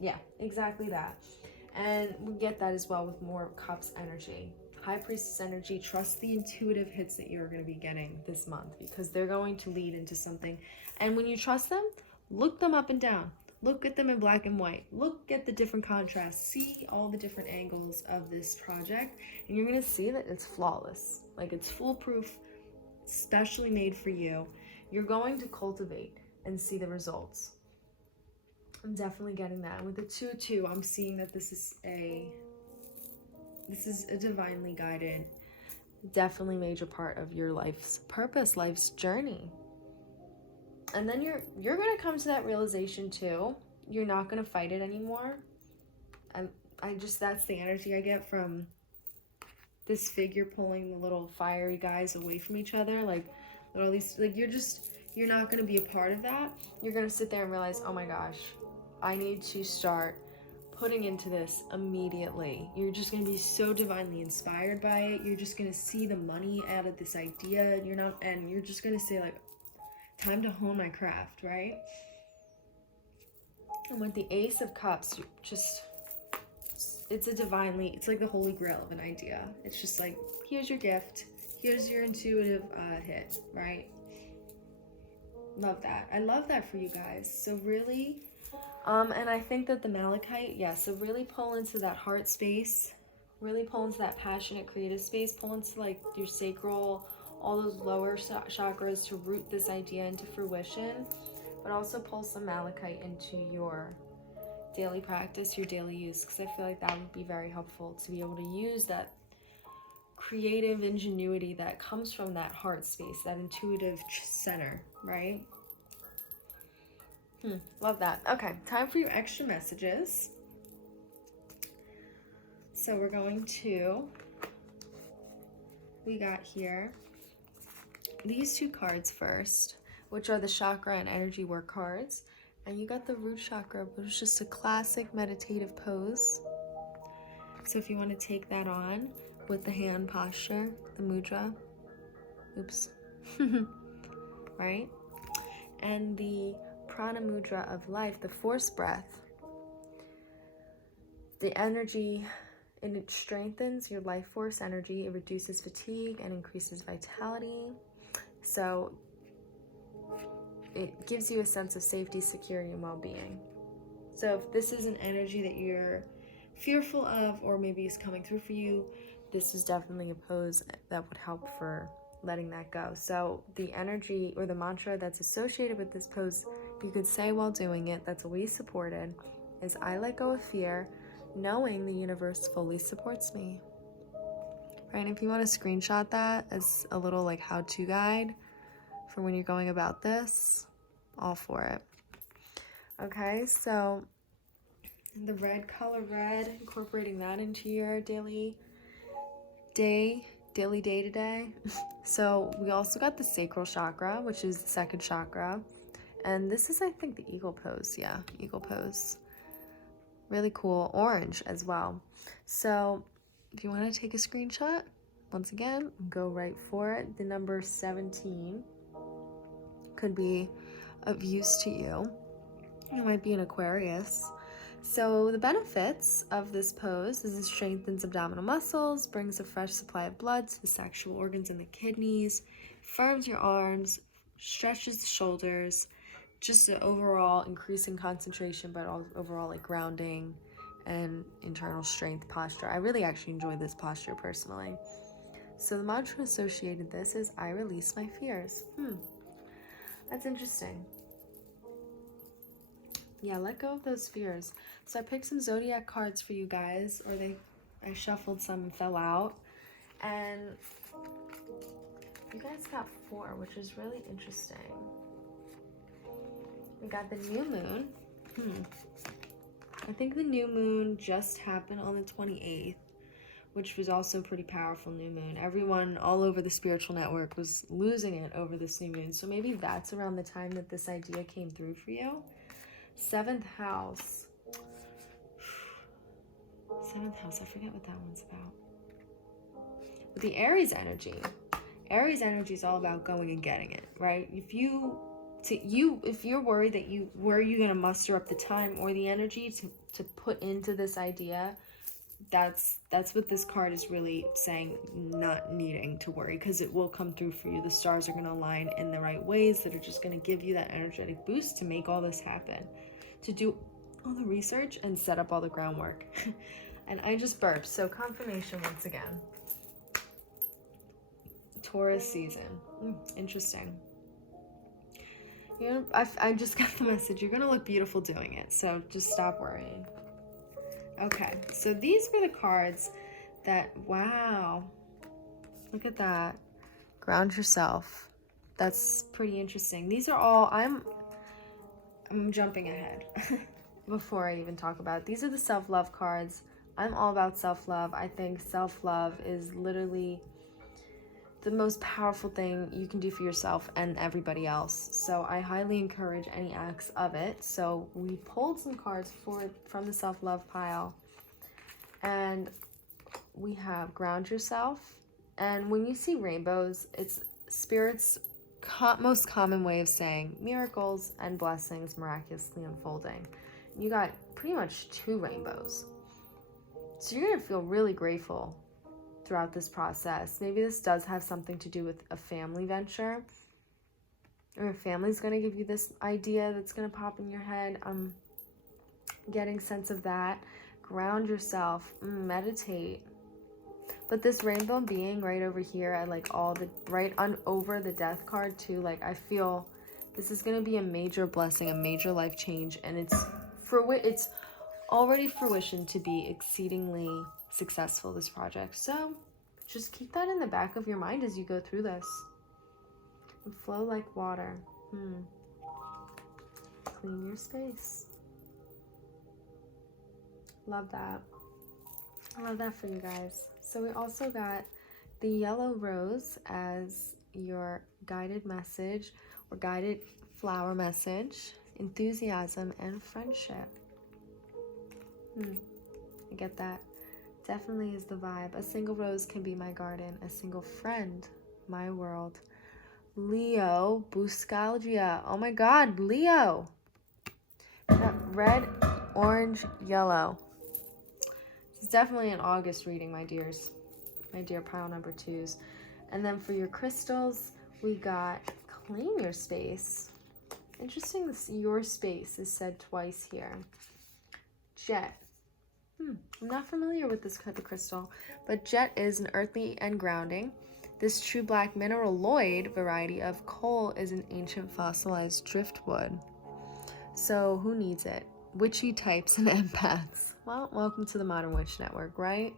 Yeah, exactly that. And we get that as well with more Cups energy. High Priestess energy. Trust the intuitive hits that you're going to be getting this month because they're going to lead into something. And when you trust them, look them up and down. Look at them in black and white. Look at the different contrasts. See all the different angles of this project. And you're going to see that it's flawless. Like, it's foolproof, specially made for you. You're going to cultivate and see the results. I'm definitely getting that. And with the 2-2, I'm seeing that this is a divinely guided, definitely major part of your life's purpose, life's journey. And then you're going to come to that realization too. You're not going to fight it anymore. And that's the energy I get from this figure pulling the little fiery guys away from each other. Like, all these, like, you're not going to be a part of that. You're going to sit there and realize, oh my gosh, I need to start putting into this immediately. You're just going to be so divinely inspired by it. You're just going to see the money out of this idea. And you're just going to say, like, time to hone my craft, right? And with the Ace of Cups, it's like the holy grail of an idea. It's just like, here's your gift. here's your intuitive hit, right? Love that. I love that for you guys. So really, and I think that the malachite, yeah, so really pull into that heart space, really pull into that passionate creative space, pull into like your sacral, all those lower chakras to root this idea into fruition, but also pull some malachite into your daily practice, your daily use, because I feel like that would be very helpful to be able to use that creative ingenuity that comes from that heart space, that intuitive center, right? Love that. Okay, time for your extra messages. So we're going to, we got here these two cards first, which are the chakra and energy work cards. And you got the root chakra, which is just a classic meditative pose. So if you want to take that on with the hand posture, the mudra, oops, right? And the prana mudra of life, the force breath, the energy, and it strengthens your life force energy, it reduces fatigue and increases vitality. So it gives you a sense of safety, security, and well-being. So if this is an energy that you're fearful of, or maybe is coming through for you, this is definitely a pose that would help for letting that go. So the energy or the mantra that's associated with this pose, you could say while doing it, that's always supported, is I let go of fear, knowing the universe fully supports me. Right, and if you want to screenshot that as a little like how-to guide for when you're going about this, all for it. Okay, so the red color, red, incorporating that into your daily day-to-day. So we also got the sacral chakra, which is the second chakra. And this is, I think, the eagle pose. Yeah, eagle pose. Really cool. Orange as well. So if you want to take a screenshot, once again, go right for it. The number 17 could be of use to you. You might be an Aquarius. So the benefits of this pose is it strengthens abdominal muscles, brings a fresh supply of blood to the sexual organs and the kidneys, firms your arms, stretches the shoulders, just an overall increasing concentration, but overall like grounding and internal strength posture. I really actually enjoy this posture personally. So the mantra associated with this is I release my fears. That's interesting. Yeah, let go of those fears. So I picked some zodiac cards for you guys, or I shuffled some and fell out. And you guys got 4, which is really interesting. We got the new moon. I think the new moon just happened on the 28th, which was also a pretty powerful new moon. Everyone all over the spiritual network was losing it over this new moon. So maybe that's around the time that this idea came through for you. 7th house. 7th house, I forget what that one's about. But the Aries energy is all about going and getting it, right? If you're worried that where are you going to muster up the time or the energy to put into this idea, that's what this card is really saying, not needing to worry, because it will come through for you. The stars are going to align in the right ways that are just going to give you that energetic boost to make all this happen, to do all the research and set up all the groundwork. And I just burped, so confirmation once again. Taurus season. Interesting. I just got the message. You're going to look beautiful doing it, so just stop worrying. Okay, so these were the cards that, wow, look at that. Ground yourself. That's pretty interesting. These are all, I'm jumping ahead before I even talk about it. These are the self-love cards. I'm all about self-love. I think self-love is literally the most powerful thing you can do for yourself and everybody else. So I highly encourage any acts of it. So we pulled some cards from the self-love pile, and we have ground yourself. And when you see rainbows, it's Spirit's most common way of saying miracles and blessings miraculously unfolding. You got pretty much 2 rainbows. So you're going to feel really grateful throughout this process. Maybe this does have something to do with a family venture, or a family's going to give you this idea that's going to pop in your head. I'm getting sense of that. Ground yourself, meditate. But this rainbow being right over here, I like all the, right on over the death card too. Like, I feel this is going to be a major blessing, a major life change. And it's already fruition to be exceedingly successful, this project. So just keep that in the back of your mind as you go through this. And flow like water. Clean your space. Love that. I love that for you guys. So we also got the yellow rose as your guided message, or guided flower message, enthusiasm and friendship. I get that. Definitely is the vibe. A single rose can be my garden. A single friend, my world. Leo, buscalgia. Oh my God, Leo. That red, orange, yellow. It's definitely an August reading, my dears. My dear pile number 2s. And then for your crystals, we got claim your space. Interesting, this your space is said twice here. Jet. I'm not familiar with this type of crystal, but jet is an earthy and grounding. This true black mineraloid variety of coal is an ancient fossilized driftwood. So who needs it? Witchy types and empaths. Well, welcome to the Modern Witch Network, right?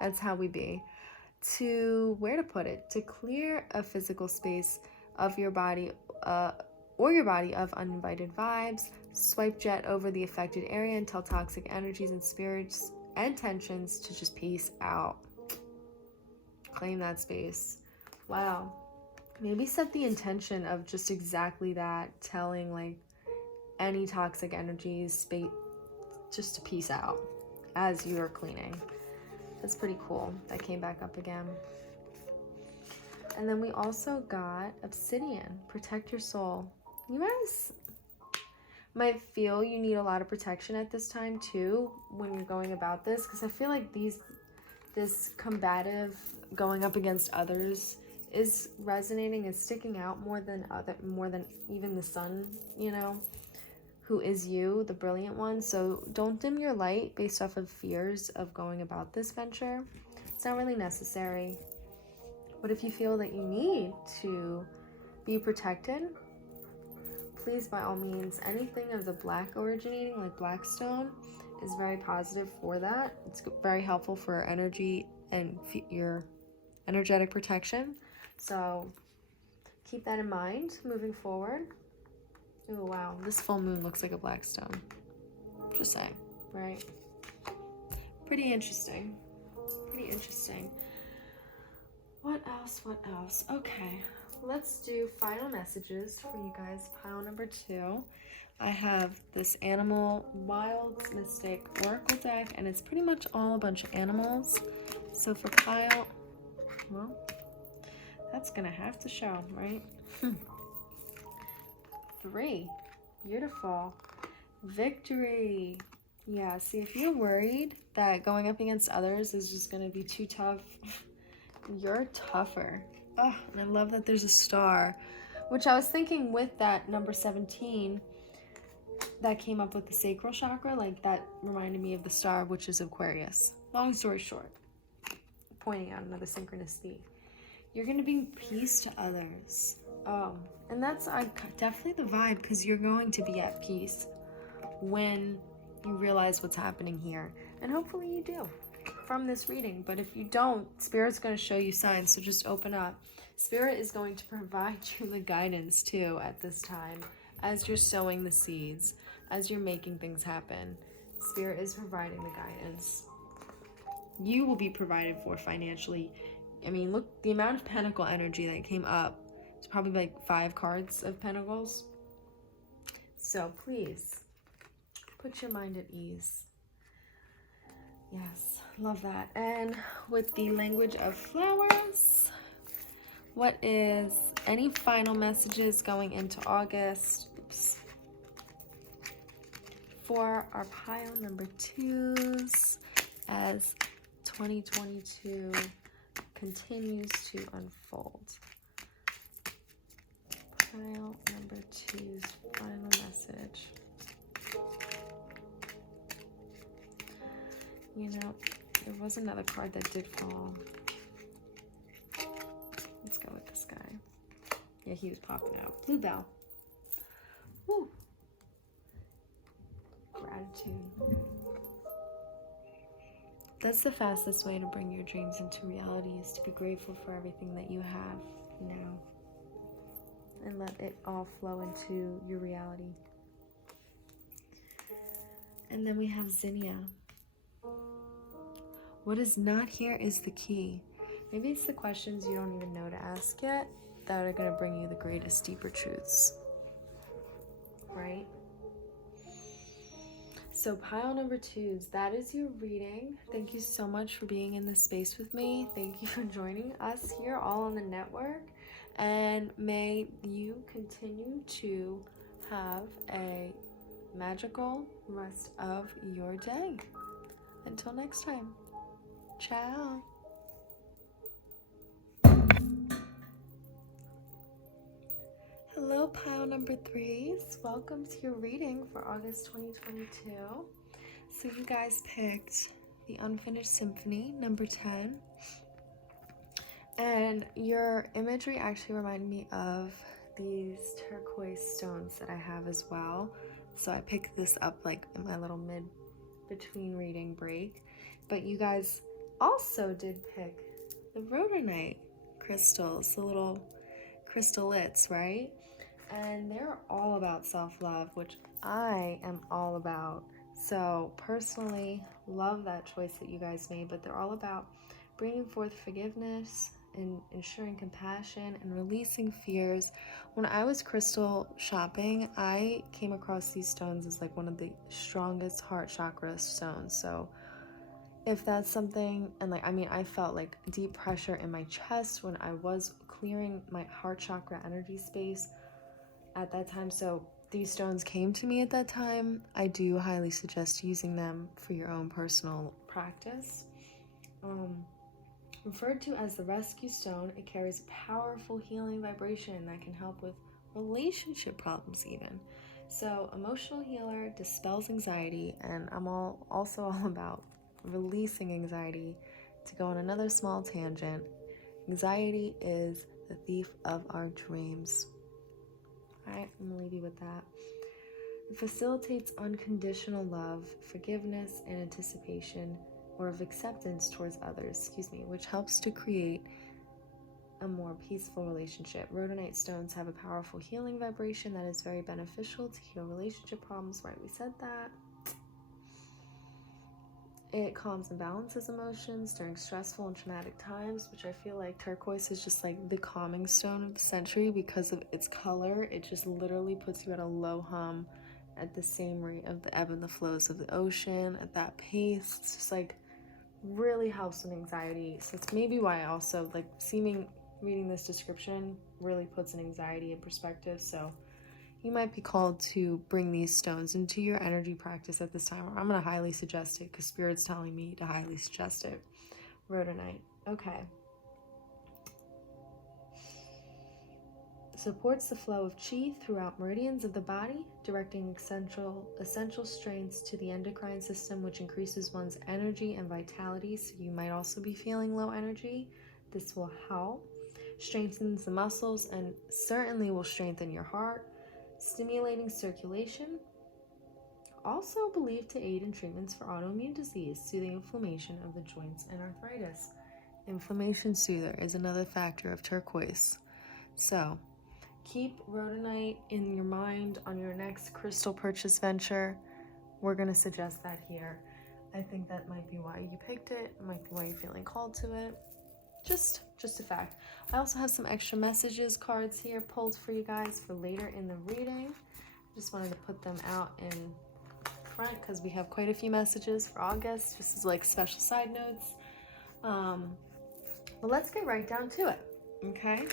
That's how we be. To, where to put it? To clear a physical space of your body, or your body of uninvited vibes. Swipe jet over the affected area and tell toxic energies and spirits and tensions to just peace out. Claim that space. Wow. Maybe set the intention of just exactly that, telling like any toxic energies, space, just to peace out as you are cleaning. That's pretty cool. That came back up again. And then we also got obsidian. Protect your soul. You guys might feel you need a lot of protection at this time too when you're going about this, because I feel like this combative going up against others is resonating and sticking out more than even the sun, you know, who is you, the brilliant one. So don't dim your light based off of fears of going about this venture. It's not really necessary. But if you feel that you need to be protected, please, by all means, anything of the black originating, like black stone, is very positive for that. It's very helpful for energy and your energetic protection. So keep that in mind moving forward. Oh, wow. This full moon looks like a black stone. Just saying, right? Pretty interesting. Pretty interesting. What else? What else? Okay. Let's do final messages for you guys. Pile number 2. I have this Animal Wilds Mystic Oracle deck, and it's pretty much all a bunch of animals. So for pile, well, that's gonna have to show, right? 3. Beautiful. Victory. Yeah, see, if you're worried that going up against others is just gonna be too tough, you're tougher. Oh, and I love that there's a star, which I was thinking with that number 17 that came up with the sacral chakra, like that reminded me of the star, which is Aquarius. Long story short, pointing out another synchronicity. You're going to bring peace to others. Oh, and that's definitely the vibe, because you're going to be at peace when you realize what's happening here. And hopefully you do from this reading. But if you don't, Spirit's going to show you signs, so just open up. Spirit is going to provide you the guidance too at this time as you're sowing the seeds, as you're making things happen. Spirit is providing the guidance. You will be provided for financially. I mean, look, the amount of pentacle energy that came up, it's probably like 5 cards of pentacles. So please put your mind at ease. Yes, love that. And with the language of flowers, what is any final messages going into August? Oops. For our pile number 2s, as 2022 continues to unfold. Pile number 2's final message. You know, there was another card that did fall. Let's go with this guy. Yeah, he was popping out. Bluebell. Woo. Gratitude. That's the fastest way to bring your dreams into reality, is to be grateful for everything that you have now. And let it all flow into your reality. And then we have Zinnia. What is not here is the key. Maybe it's the questions you don't even know to ask yet that are going to bring you the greatest, deeper truths. Right? So pile number 2's, that is your reading. Thank you so much for being in this space with me. Thank you for joining us here all on the network. And may you continue to have a magical rest of your day. Until next time. Ciao. Hello, pile number 3's. Welcome to your reading for August 2022. So you guys picked the Unfinished Symphony, number 10. And your imagery actually reminded me of these turquoise stones that I have as well. So I picked this up like in my little mid-between reading break. But you guys also did pick the rhodonite crystals, the little crystallets, right? And they're all about self-love, which I am all about. So personally, love that choice that you guys made, but they're all about bringing forth forgiveness and ensuring compassion and releasing fears. When I was crystal shopping, I came across these stones as like one of the strongest heart chakra stones. So if that's something, and like, I mean, I felt like deep pressure in my chest when I was clearing my heart chakra energy space at that time. So these stones came to me at that time. I do highly suggest using them for your own personal practice. Referred to as the rescue stone, it carries a powerful healing vibration that can help with relationship problems even. So emotional healer, dispels anxiety, and I'm also all about releasing anxiety. To go on another small tangent, anxiety is the thief of our dreams. All right, I'm gonna leave you with that. It facilitates unconditional love, forgiveness, and anticipation, or of acceptance towards others, which helps to create a more peaceful relationship. Rhodonite stones have a powerful healing vibration that is very beneficial to heal relationship problems, right? We said that. It calms and balances emotions during stressful and traumatic times, which I feel like turquoise is just like the calming stone of the century because of its color. It just literally puts you at a low hum at the same rate of the ebb and the flows of the ocean, at that pace. It's just like really helps with anxiety. So it's maybe why I also like reading this description really puts an anxiety in perspective. So you might be called to bring these stones into your energy practice at this time. I'm going to highly suggest it because Spirit's telling me to highly suggest it. Rhodonite. Okay. Supports the flow of chi throughout meridians of the body, directing essential strengths to the endocrine system, which increases one's energy and vitality. So you might also be feeling low energy. This will help. Strengthens the muscles and certainly will strengthen your heart. Stimulating circulation, also believed to aid in treatments for autoimmune disease, soothing inflammation of the joints and arthritis. Inflammation soother is another factor of turquoise. So keep rhodonite in your mind on your next crystal purchase venture. We're going to suggest that here. I think that might be why you picked it. It might be why you're feeling called to it. Just a fact. I also have some extra messages cards here pulled for you guys for later in the reading. Just wanted to put them out in front because we have quite a few messages for August. This is like special side notes. But let's get right down to it, okay?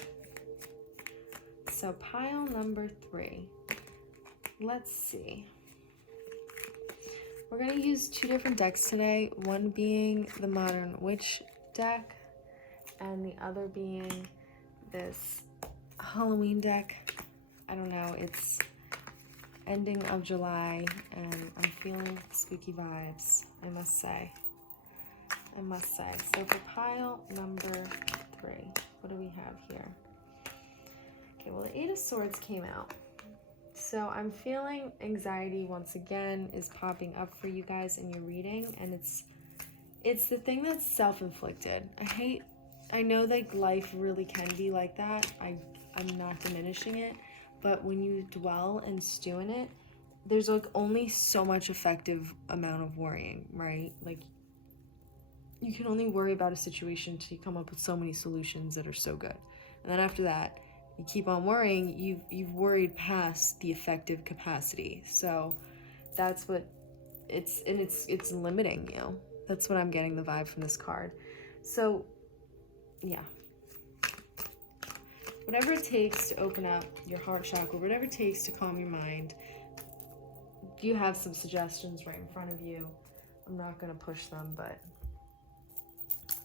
So pile number 3. Let's see. We're going to use 2 different decks today, one being the Modern Witch deck and the other being this Halloween deck. I don't know, it's ending of July and I'm feeling spooky vibes, I must say. So for pile number 3, what do we have here? Okay, well, the 8 of Swords came out. So I'm feeling anxiety once again is popping up for you guys in your reading, and it's the thing that's self-inflicted. I know like life really can be like that. I'm not diminishing it, but when you dwell and stew in it, there's like only so much effective amount of worrying, right? Like you can only worry about a situation till you come up with so many solutions that are so good. And then after that, you keep on worrying, you've worried past the effective capacity. So that's what it's limiting you. That's what I'm getting the vibe from this card. So yeah. Whatever it takes to open up your heart chakra, whatever it takes to calm your mind, you have some suggestions right in front of you. I'm not going to push them, but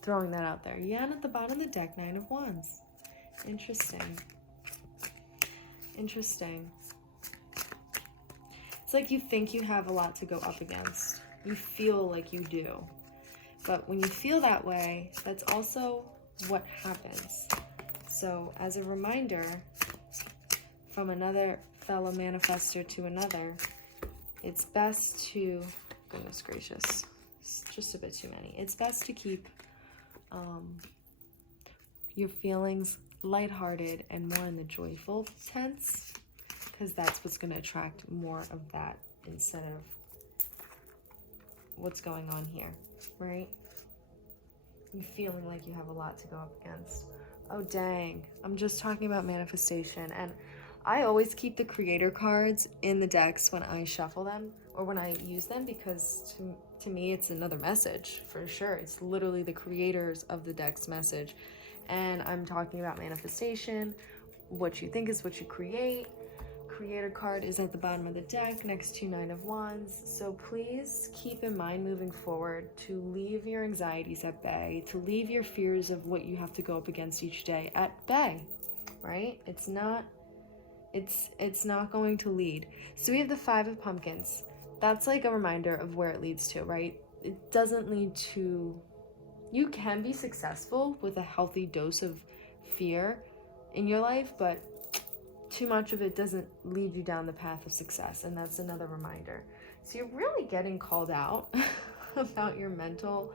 throwing that out there. Yeah, and at the bottom of the deck, 9 of Wands. Interesting. It's like you think you have a lot to go up against. You feel like you do. But when you feel that way, that's also what happens. So as a reminder, from another fellow manifester to another, it's best to, goodness gracious, it's just a bit too many. It's best to keep your feelings lighthearted and more in the joyful tense, because that's what's going to attract more of that instead of what's going on here, right? You feeling like you have a lot to go up against. Oh, dang. I'm just talking about manifestation. And I always keep the creator cards in the decks when I shuffle them or when I use them, because to me, it's another message for sure. It's literally the creators of the deck's message. And I'm talking about manifestation. What you think is what you create. Creator card is at the bottom of the deck next to 9 of Wands. So please keep in mind moving forward to leave your anxieties at bay, to leave your fears of what you have to go up against each day at bay, right? It's not going to lead. So we have the 5 of Pumpkins. That's like a reminder of where it leads to, right? It doesn't lead to, you can be successful with a healthy dose of fear in your life, but too much of it doesn't lead you down the path of success, and that's another reminder. So you're really getting called out about your mental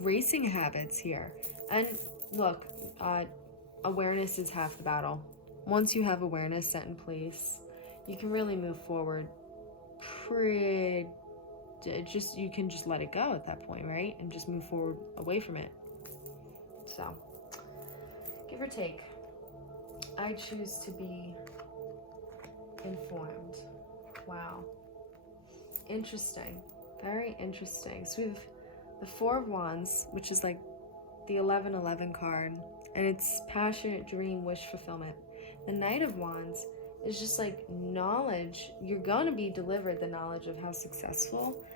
racing habits here. And look, awareness is half the battle. Once you have awareness set in place, you can really move forward you can just let it go at that point, right? And just move forward away from it. So, give or take. I choose to be informed. Wow. Interesting. Very interesting. So we have the 4 of Wands, which is like the 11-11 card, and it's passionate dream, wish fulfillment. The Knight of Wands is just like knowledge. You're going to be delivered the knowledge of how successful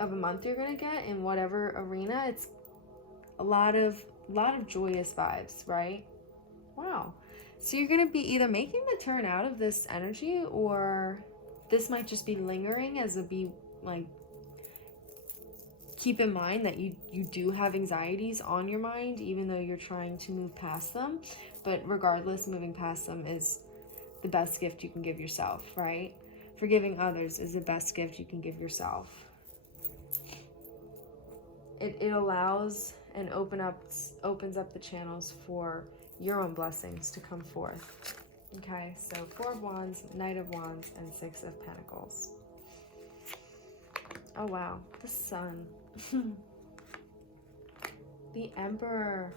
of a month you're going to get in whatever arena. It's a lot of joyous vibes, right? Wow. So you're going to be either making the turn out of this energy, or this might just be lingering as keep in mind that you do have anxieties on your mind, even though you're trying to move past them. But regardless, moving past them is the best gift you can give yourself, right? Forgiving others is the best gift you can give yourself. It allows and opens up the channels for your own blessings to come forth. Okay, so 4 of Wands, Knight of Wands, and 6 of Pentacles. Oh wow, the Sun. The Emperor.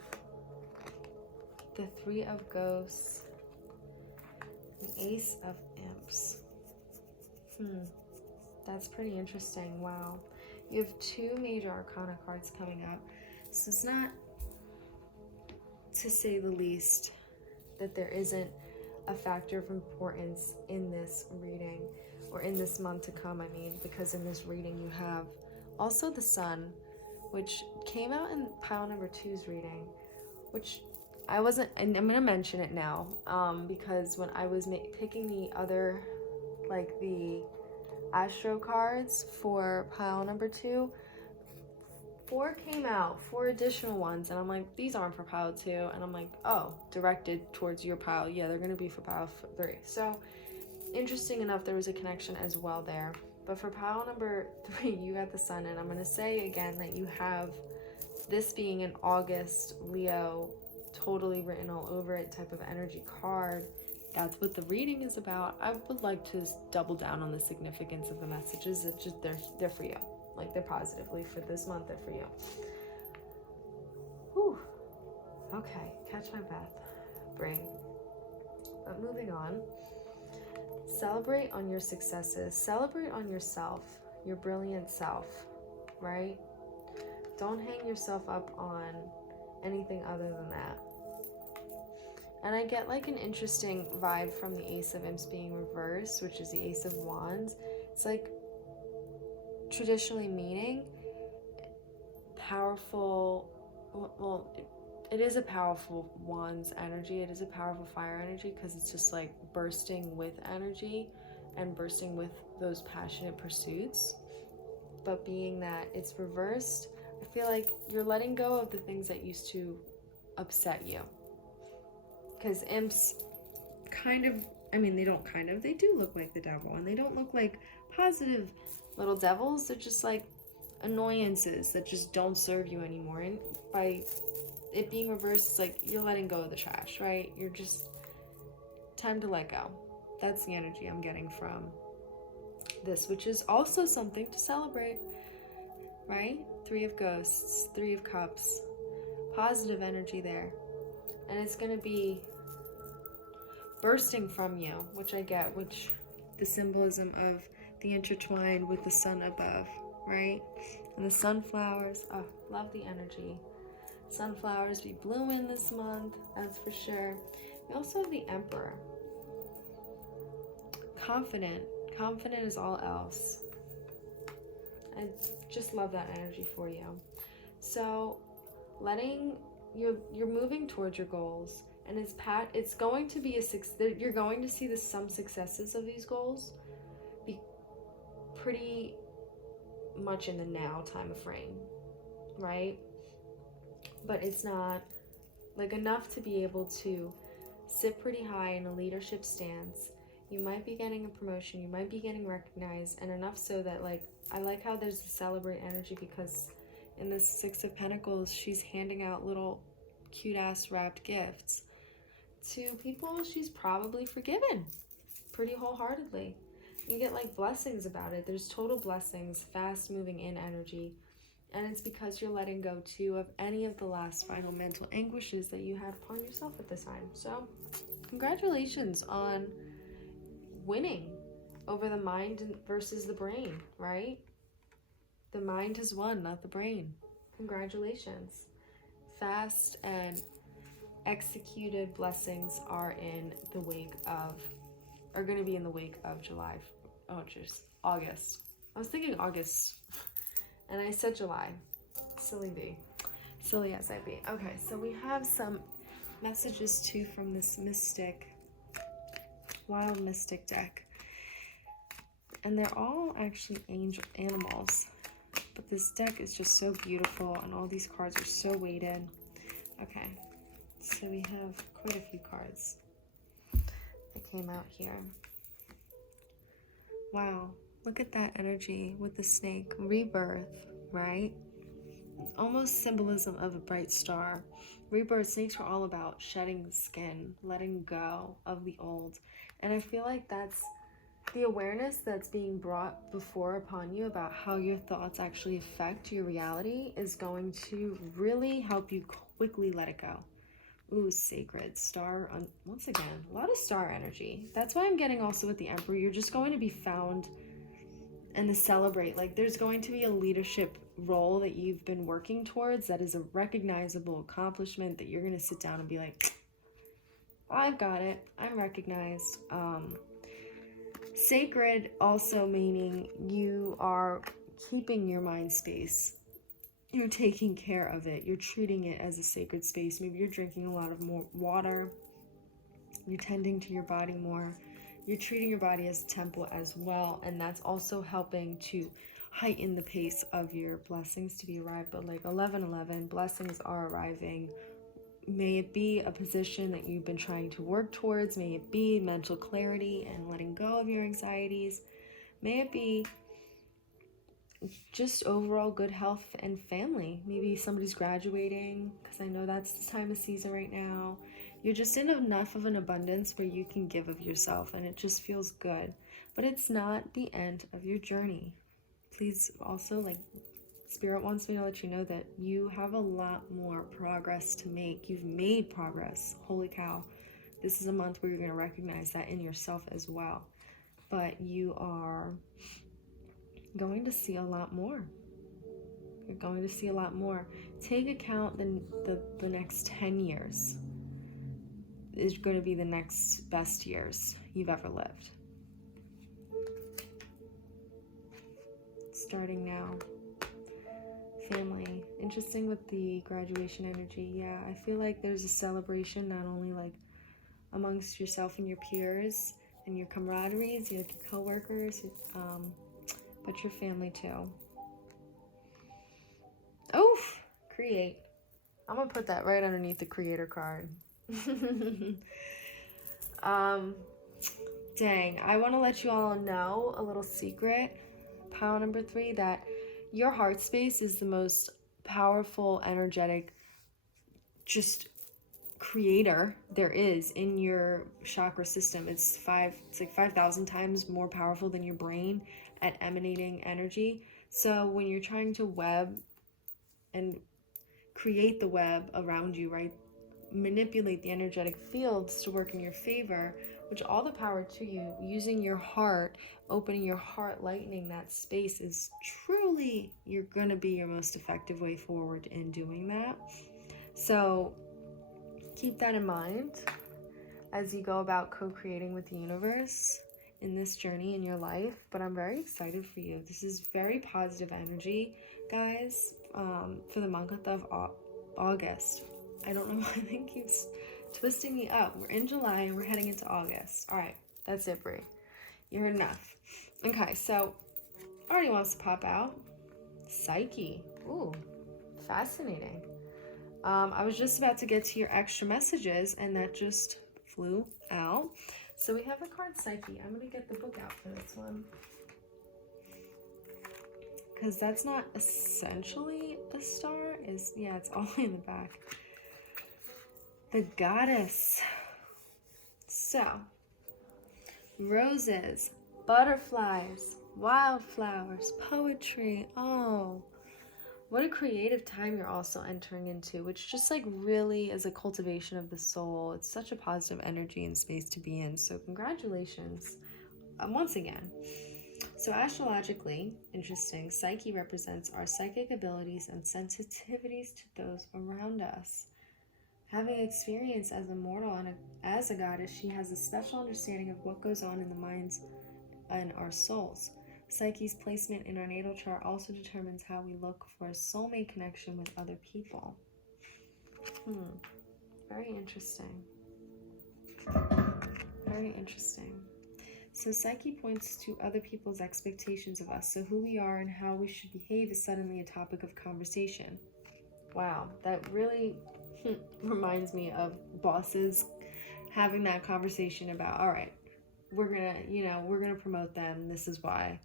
The 3 of Ghosts. The Ace of Imps. That's pretty interesting. Wow. You have 2 major arcana cards coming up. So it's not, to say the least, that there isn't a factor of importance in this reading, or in this month to come, I mean, because in this reading you have also the Sun, which came out in pile number 2's reading, which I wasn't, and I'm going to mention it now, because when I was picking the other, like the astro cards for pile number 2, 4 came out, 4 additional ones, and I'm like, these aren't for pile 2, and I'm like, oh, directed towards your pile. Yeah, they're going to be for pile 3. So, interesting enough, there was a connection as well there. But for pile number 3, you got the sun, and I'm going to say again that you have this being an August Leo, totally written all over it type of energy card. That's what the reading is about. I would like to double down on the significance of the messages. It's just they're for you. Like, they're positively for this month, they're for you. Whew. Okay, catch my breath. Breathe. But moving on. Celebrate on your successes. Celebrate on yourself, your brilliant self, right? Don't hang yourself up on anything other than that. And I get like an interesting vibe from the Ace of Imps being reversed, which is the Ace of Wands. It's like traditionally meaning powerful, well, it is a powerful Wands energy. It is a powerful fire energy because it's just like bursting with energy and bursting with those passionate pursuits. But being that it's reversed, I feel like you're letting go of the things that used to upset you. Because imps kind of, they do look like the devil, and they don't look like positive little devils. They're just like annoyances that just don't serve you anymore. And by it being reversed, it's like you're letting go of the trash, right? You're just time to let go. That's the energy I'm getting from this, which is also something to celebrate, right? 3 of Ghosts, 3 of Cups, positive energy there. And it's going to be bursting from you, which I get, which the symbolism of the intertwined with the sun above, right? And the sunflowers, oh, love the energy. Sunflowers be blooming this month, that's for sure. We also have the Emperor. Confident is all else. I just love that energy for you. So you're moving towards your goals, and it's going to be you're going to see some successes of these goals be pretty much in the now time of frame, right? But it's not like enough to be able to sit pretty high in a leadership stance. You might be getting a promotion, you might be getting recognized, and enough so that, like, I like how there's the celebrate energy, because in the 6 of Pentacles, she's handing out little cute-ass wrapped gifts to people she's probably forgiven pretty wholeheartedly. You get, like, blessings about it. There's total blessings, fast-moving in energy. And it's because you're letting go, too, of any of the last final mental anguishes that you had upon yourself at this time. So, congratulations on winning over the mind versus the brain, right? The mind has won, not the brain. Congratulations. Fast and executed blessings are going to be in the wake of July. Oh, just August. I was thinking August, and I said July. Silly me. Silly as I be. Okay, so we have some messages too from this wild mystic deck. And they're all actually animals. But this deck is just so beautiful, and all these cards are so weighted. Okay, so we have quite a few cards that came out here. Wow, look at that energy with the snake. Rebirth, right? Almost symbolism of a bright star. Rebirth, snakes were all about shedding the skin, letting go of the old. And I feel like that's the awareness that's being brought before upon you about how your thoughts actually affect your reality is going to really help you quickly let it go. Ooh, sacred star. Once again, a lot of star energy. That's why I'm getting also with the Emperor. You're just going to be found and to celebrate. Like, there's going to be a leadership role that you've been working towards that is a recognizable accomplishment that you're going to sit down and be like, I've got it. I'm recognized. Sacred also meaning you are keeping your mind space you're taking care of it. You're treating it as a sacred space. Maybe you're drinking a lot of more water. You're tending to your body more. You're treating your body as a temple as well. And that's also helping to heighten the pace of your blessings to be arrived. But like 11:11, blessings are arriving. May it be a position that you've been trying to work towards. May it be mental clarity and letting go of your anxieties. May it be just overall good health and family. Maybe somebody's graduating, because I know that's the time of season right now. You're just in enough of an abundance where you can give of yourself, and it just feels good. But it's not the end of your journey. Please also, like, Spirit wants me to let you know that you have a lot more progress to make. You've made progress. Holy cow. This is a month where you're going to recognize that in yourself as well. But you are going to see a lot more. You're going to see a lot more. Take account the next 10 years is going to be the next best years you've ever lived. Starting now. Family. Interesting with the graduation energy. Yeah, I feel like there's a celebration not only like amongst yourself and your peers and your camaraderies, your co-workers, but your family too. Oof! Create. I'm gonna put that right underneath the creator card. Dang, I want to let you all know a little secret, pile number 3, that your heart space is the most powerful, energetic, just creator there is in your chakra system. It's like 5,000 times more powerful than your brain at emanating energy. So when you're trying to web and create the web around you, right, manipulate the energetic fields to work in your favor, which all the power to you, using your heart, opening your heart, lightening that space is truly, you're going to be your most effective way forward in doing that. So keep that in mind as you go about co-creating with the universe in this journey in your life. But I'm very excited for you. This is very positive energy, guys, for the month of August. I don't know why I think keeps twisting me up. We're in July and we're heading into August. All right, that's it, Brie. You heard enough. Okay, so already wants to pop out. Psyche. Ooh, fascinating. I was just about to get to your extra messages and that just flew out. So we have the card Psyche. I'm going to get the book out for this one, because that's not essentially a star. Yeah, it's all the way in the back. The Goddess. So, roses, butterflies, wildflowers, poetry. Oh, what a creative time you're also entering into, which just like really is a cultivation of the soul. It's such a positive energy and space to be in. So congratulations once again. So astrologically, interesting, Psyche represents our psychic abilities and sensitivities to those around us. Having experience as a mortal and as a goddess, she has a special understanding of what goes on in the minds and our souls. Psyche's placement in our natal chart also determines how we look for a soulmate connection with other people. Very interesting. Very interesting. So Psyche points to other people's expectations of us. So who we are and how we should behave is suddenly a topic of conversation. Wow, that really reminds me of bosses having that conversation about, all right, we're gonna promote them. This is why.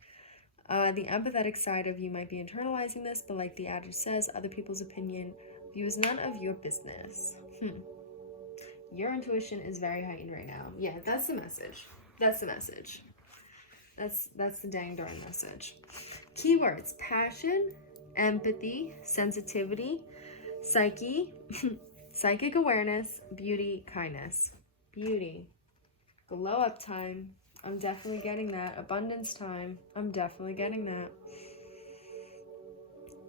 The empathetic side of you might be internalizing this, but like the adage says, other people's opinion view is none of your business. Your intuition is very heightened right now. Yeah, that's the message. That's the message. That's the dang darn message. Keywords: passion, empathy, sensitivity, psyche, psychic awareness, beauty, kindness. Beauty. Glow up time. I'm definitely getting that. Abundance time. I'm definitely getting that.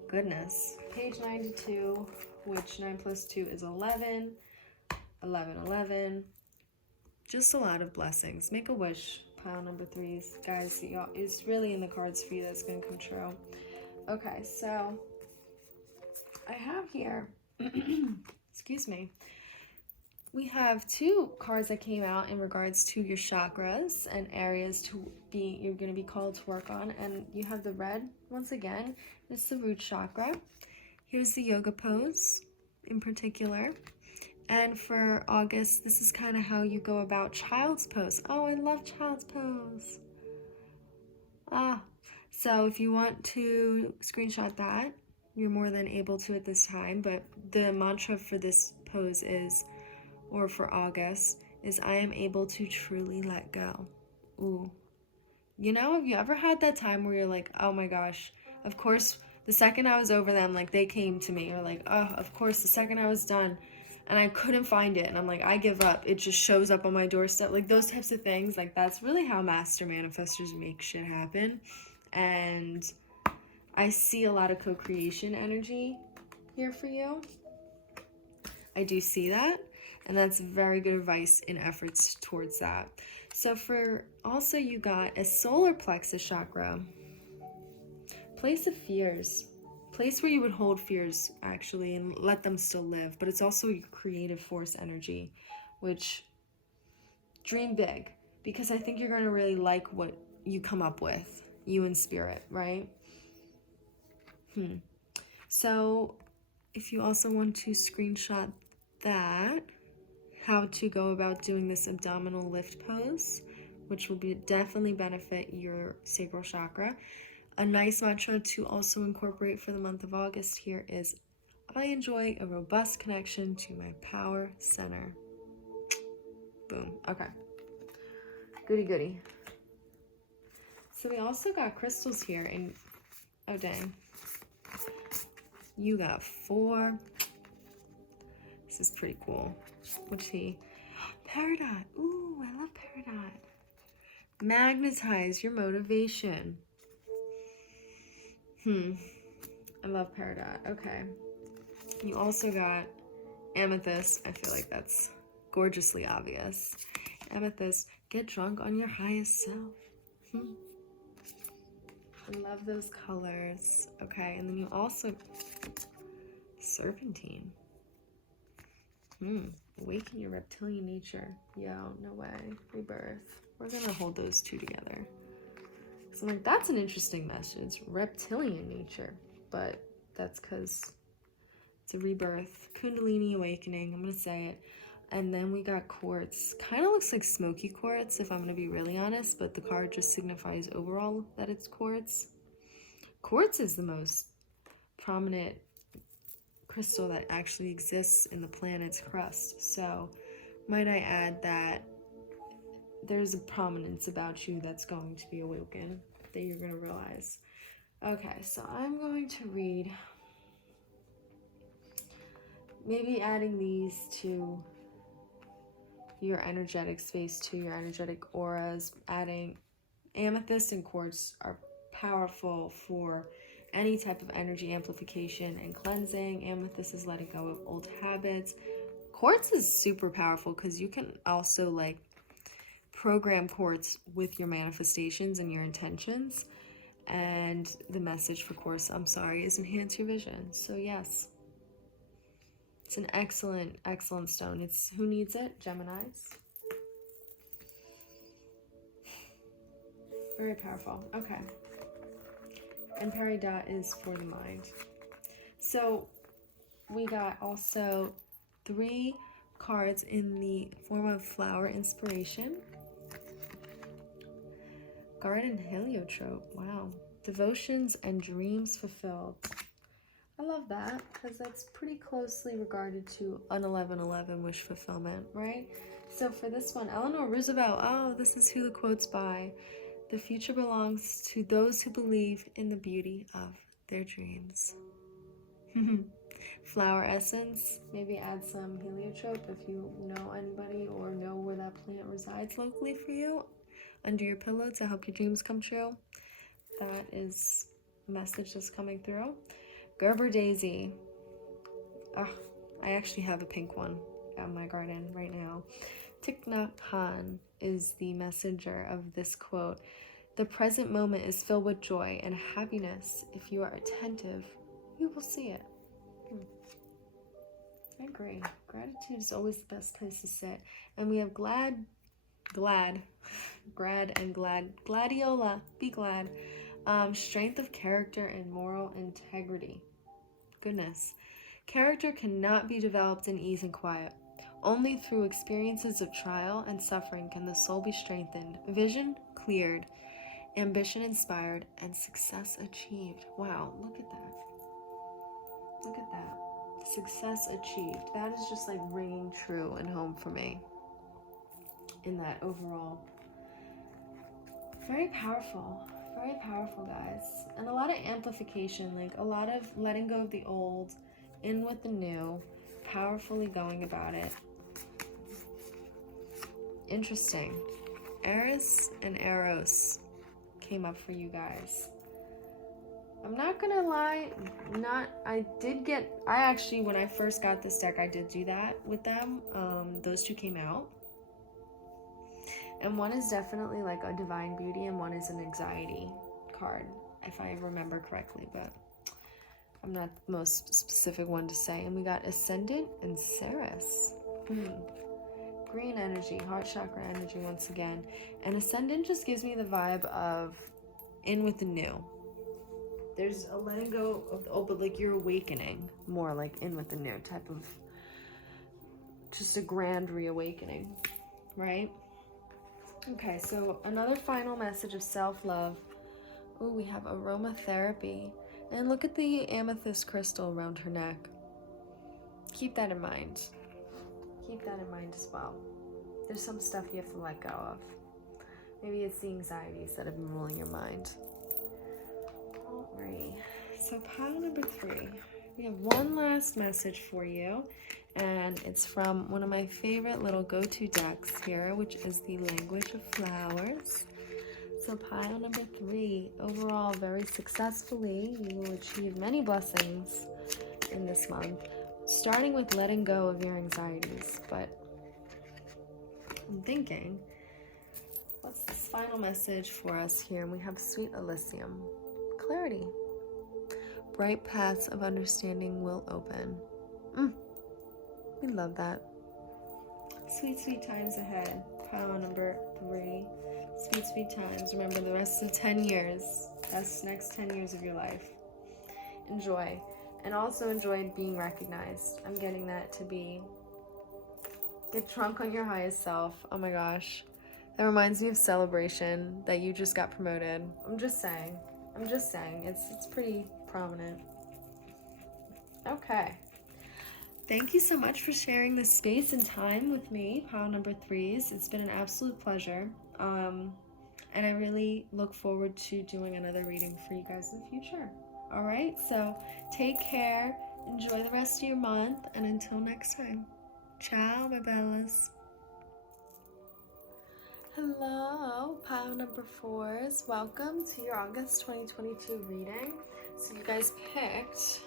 Goodness. Page 92, which 9 plus 2 is 11. 11, 11. Just a lot of blessings. Make a wish. Pile number 3s. Guys, y'all, it's really in the cards for you that's going to come true. Okay, so I have here, excuse me, we have 2 cards that came out in regards to your chakras and areas you're going to be called to work on. And you have the red, once again, it's the root chakra. Here's the yoga pose in particular. And for August, this is kind of how you go about child's pose. Oh, I love child's pose. So if you want to screenshot that, you're more than able to at this time. But the mantra for this pose is, or for August, is I am able to truly let go. Ooh. You know, have you ever had that time where you're like, oh my gosh, of course, the second I was over them, like they came to me, or like, oh, of course, the second I was done and I couldn't find it and I'm like, I give up, it just shows up on my doorstep, like those types of things. Like that's really how master manifestors make shit happen. And I see a lot of co-creation energy here for you. I do see that, and that's very good advice in efforts towards that. So for also, you got a solar plexus chakra, place of fears, place where you would hold fears actually and let them still live. But it's also your creative force energy, which dream big, because I think you're going to really like what you come up with, you in spirit, right? So if you also want to screenshot that, how to go about doing this abdominal lift pose, which will definitely benefit your sacral chakra. A nice mantra to also incorporate for the month of August here is, I enjoy a robust connection to my power center. Boom. Okay. Goody goody. So we also got crystals here, and oh dang. You got 4. This is pretty cool. What's he? Peridot. Ooh, I love peridot. Magnetize your motivation. I love peridot. Okay. You also got amethyst. I feel like that's gorgeously obvious. Amethyst, get drunk on your highest self. I love those colors. Okay, and then you also serpentine. Awaken your reptilian nature. Yo, no way. Rebirth. We're gonna hold those 2 together. So I'm like, that's an interesting message. Reptilian nature. But that's because it's a rebirth. Kundalini awakening. I'm gonna say it. And then we got quartz. Kind of looks like smoky quartz, if I'm gonna be really honest, but the card just signifies overall that it's quartz. Quartz is the most prominent crystal that actually exists in the planet's crust. So might I add that there's a prominence about you that's going to be awoken, that you're going to realize. Okay, so I'm going to read, maybe adding these to your energetic space, to your energetic auras. Adding amethyst and quartz are powerful for any type of energy amplification and cleansing. Amethyst is letting go of old habits. Quartz is super powerful because you can also like program quartz with your manifestations and your intentions. And the message for quartz, I'm sorry, is enhance your vision. So yes, it's an excellent, excellent stone. It's, who needs it? Geminis. Very powerful. Okay. And peridot is for the mind. So we got also 3 cards in the form of flower inspiration. Garden heliotrope. Wow. Devotions and dreams fulfilled. I love that because that's pretty closely regarded to an 1111 wish fulfillment, right? So for this one, Eleanor Roosevelt. Oh, this is who the quote's by. The future belongs to those who believe in the beauty of their dreams. Flower essence. Maybe add some heliotrope if you know anybody or know where that plant resides locally for you under your pillow to help your dreams come true. That is a message that's coming through. Gerber daisy. Oh, I actually have a pink one in my garden right now. Thich Nhat Hanh is the messenger of this quote. The present moment is filled with joy and happiness. If you are attentive, you will see it. I agree. Gratitude is always the best place to sit. And we have gladiola, be glad. Strength of character and moral integrity. Goodness. Character cannot be developed in ease and quiet. Only through experiences of trial and suffering can the soul be strengthened, vision cleared, ambition inspired, and success achieved. Wow, look at that. Look at that. Success achieved. That is just like ringing true and home for me in that overall. Very powerful, guys. And a lot of amplification, like a lot of letting go of the old, in with the new, powerfully going about it. Interesting. Airess and Eros came up for you guys. I'm not gonna lie, I actually, when I first got this deck, I did do that with them. Those two came out. And one is definitely like a divine beauty and one is an anxiety card, if I remember correctly, but I'm not the most specific one to say. And we got Ascendant and Ceres. Green energy, heart chakra energy once again. And Ascendant just gives me the vibe of in with the new. There's a letting go of the old, but like you're awakening more, like in with the new type of, just a grand reawakening, right? Okay, so another final message of self-love. Oh, we have aromatherapy. And look at the amethyst crystal around her neck. Keep that in mind. Keep that in mind as well. There's some stuff you have to let go of. Maybe it's the anxieties that have been ruling your mind. Alright, so pile number 3. We have one last message for you, and it's from one of my favorite little go-to decks here, which is the Language of Flowers. So pile number 3, overall very successfully, you will achieve many blessings in this month, starting with letting go of your anxieties. But I'm thinking, what's this final message for us here? And we have Sweet Elysium. Clarity. Bright paths of understanding will open. We love that. Sweet, sweet times ahead. Pile number 3. Sweet, sweet times. Remember the rest of 10 years. That's next 10 years of your life. Enjoy. And also enjoy being recognized. I'm getting that to be. Get drunk on your highest self. Oh my gosh. That reminds me of Celebration, that you just got promoted. I'm just saying. It's pretty prominent. Okay. Thank you so much for sharing this space and time with me, pile number 3s. It's been an absolute pleasure. And I really look forward to doing another reading for you guys in the future. All right, so take care. Enjoy the rest of your month. And until next time, ciao, my bellas. Hello, pile number 4s. Welcome to your August 2022 reading. So you guys picked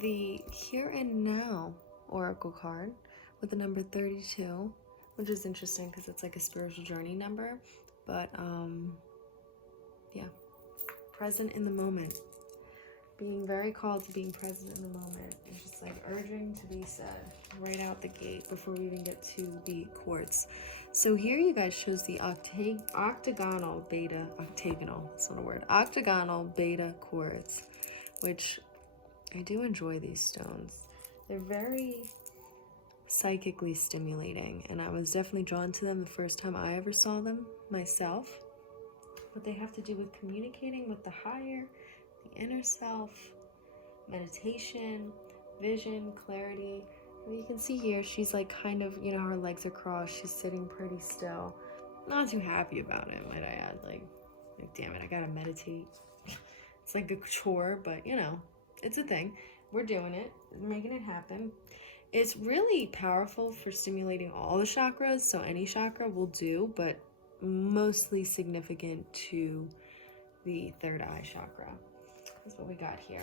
the Here and Now Oracle card with the number 32, which is interesting because it's like a spiritual journey number, but yeah, present in the moment. Being very called to being present in the moment. It's just like urging to be said right out the gate before we even get to the quartz. So here you guys chose the octagonal beta quartz, which I do enjoy these stones. They're very psychically stimulating, and I was definitely drawn to them the first time I ever saw them myself. What they have to do with communicating with the higher, the inner self, meditation, vision, clarity. And you can see here, she's like kind of, you know, her legs are crossed. She's sitting pretty still. Not too happy about it, might I add. Like damn it, I gotta meditate. It's like a chore, but you know, it's a thing. We're doing it, making it happen. It's really powerful for stimulating all the chakras, so any chakra will do, but mostly significant to the third eye chakra. That's what we got here.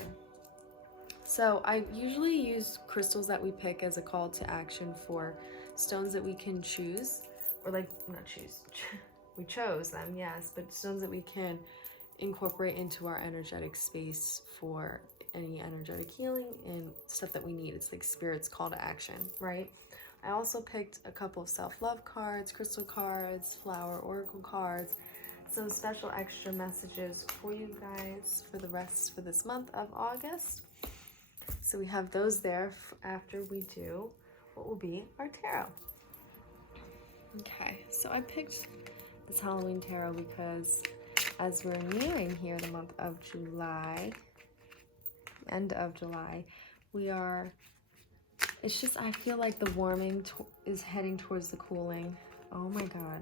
So I usually use crystals that we pick as a call to action for stones that we can choose, or like, not choose, we chose them, yes, but stones that we can incorporate into our energetic space for any energetic healing and stuff that we need. It's like Spirit's call to action, right? I also picked a couple of self-love cards, crystal cards, flower oracle cards, some special extra messages for you guys for the rest for this month of August. So we have those there after we do what will be our tarot. Okay, so I picked this Halloween tarot because as we're nearing here the month of July, end of July, it's just, I feel like the warming is heading towards the cooling. Oh my God.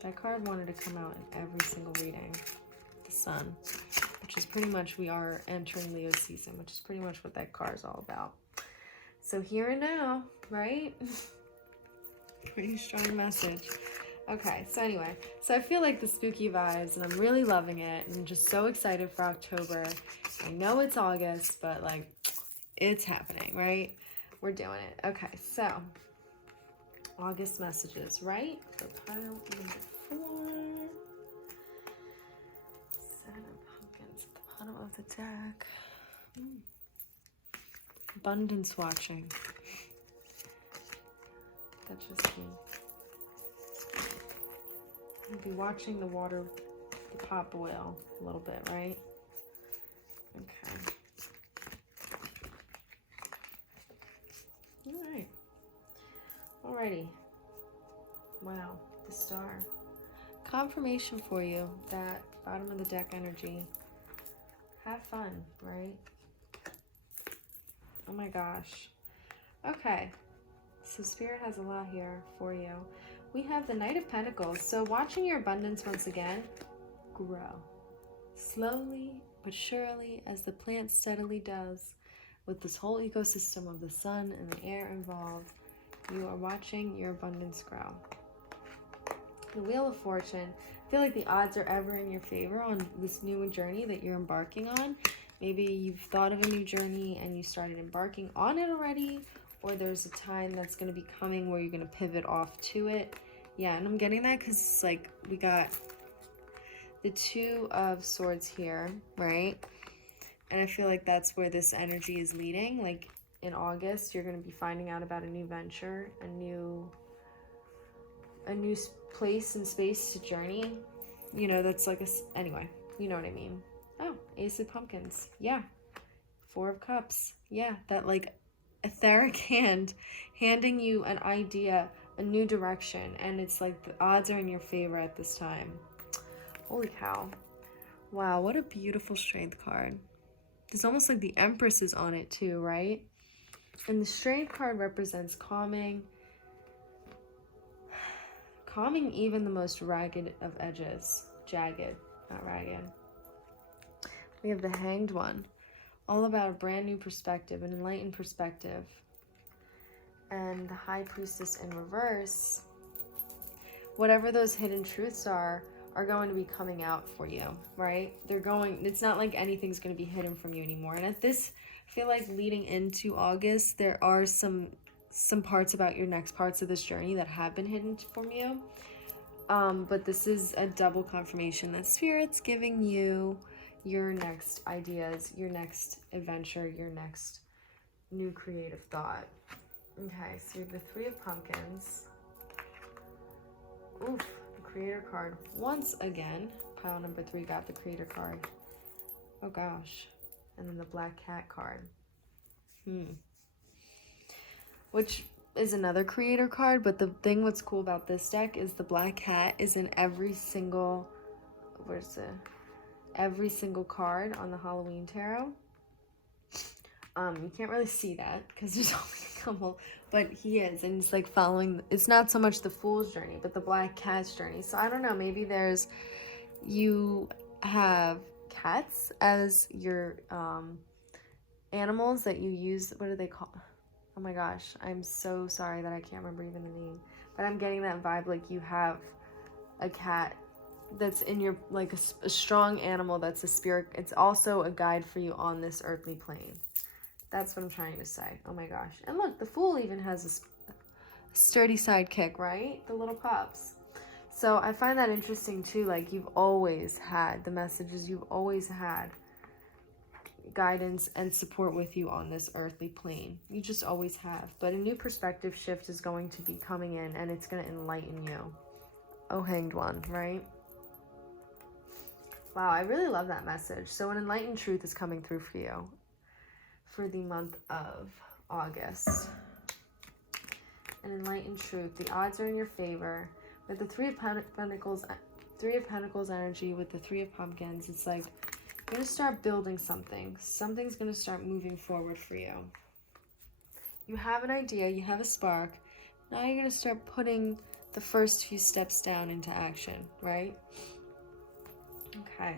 That card wanted to come out in every single reading. The Sun, which is pretty much, we are entering Leo season, which is pretty much what that card is all about. So here and now, right? Pretty strong message. Okay, so anyway, so I feel like the spooky vibes and I'm really loving it. I'm just so excited for October. I know it's August, but like it's happening, right? We're doing it. Okay, so August messages, right? For pile number 4. Set of pumpkins at the bottom of the deck. Abundance watching. That just means you'll be watching the water, the pot boil a little bit, right? Okay. All right. Alrighty. Wow, the Star. Confirmation for you that bottom of the deck energy. Have fun, right? Oh my gosh. Okay. So Spirit has a lot here for you. We have the Knight of Pentacles. So watching your abundance once again grow. Slowly but surely, as the plant steadily does, with this whole ecosystem of the sun and the air involved, you are watching your abundance grow. The Wheel of Fortune. I feel like the odds are ever in your favor on this new journey that you're embarking on. Maybe you've thought of a new journey and you started embarking on it already, or there's a time that's going to be coming where you're going to pivot off to it. Yeah, and I'm getting that because it's like we got the Two of Swords here, right? And I feel like that's where this energy is leading. Like in August, you're going to be finding out about a new venture, a new place and space to journey. You know, that's like anyway, you know what I mean. Oh, Ace of Pumpkins. Yeah. Four of Cups. Yeah, that like etheric hand handing you an idea, a new direction, and it's like the odds are in your favor at this time. Holy cow. Wow, what a beautiful Strength card. There's almost like the Empress is on it too, right? And the Strength card represents calming even the most ragged of edges. Jagged, not ragged. We have the Hanged One. All about a brand new perspective, an enlightened perspective. And the High Priestess in reverse. Whatever those hidden truths are going to be coming out for you, right? It's not like anything's going to be hidden from you anymore. And at this, I feel like leading into August, there are some parts about your next parts of this journey that have been hidden from you. But this is a double confirmation that Spirit's giving you your next ideas, your next adventure, your next new creative thought. Okay, so we have the Three of Pumpkins. Oof, the Creator card. Once again, pile number 3 got the Creator card. Oh gosh. And then the Black Cat card. Which is another Creator card, but the thing what's cool about this deck is the Black Cat is in every single, every single card on the Halloween tarot. You can't really see that because there's only a couple, but he is, and it's like following, it's not so much the Fool's journey, but the Black Cat's journey. So I don't know, maybe you have cats as your animals that you use. What do they call? Oh my gosh, I'm so sorry that I can't remember even the name, but I'm getting that vibe like you have a cat that's in your, like a strong animal that's a spirit. It's also a guide for you on this earthly plane. That's what I'm trying to say. Oh my gosh. And look, the Fool even has a sturdy sidekick, right? The little pups. So I find that interesting too. Like you've always had the messages you've always had. guidance and support with you on this earthly plane. You just always have. But a new perspective shift is going to be coming in, and it's going to enlighten you. Oh, Hanged One, right? Wow, I really love that message. So an enlightened truth is coming through for you for the month of August. An enlightened truth. The odds are in your favor. With the Three of Pentacles energy, with the Three of Pumpkins, it's like you're going to start building something. Something's going to start moving forward for you. You have an idea, you have a spark. Now you're going to start putting the first few steps down into action, right? Okay.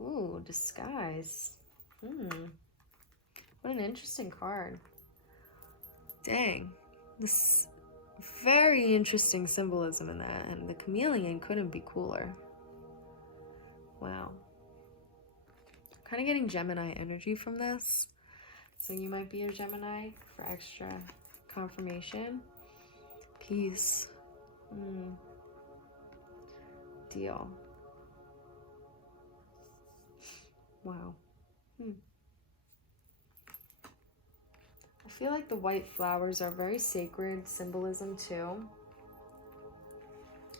Ooh, disguise. What an interesting card. Dang. This very interesting symbolism in that, and the chameleon couldn't be cooler. Wow. I'm kind of getting Gemini energy from this. So you might be a Gemini for extra confirmation. Peace. Deal. Wow. I feel like the white flowers are very sacred symbolism too.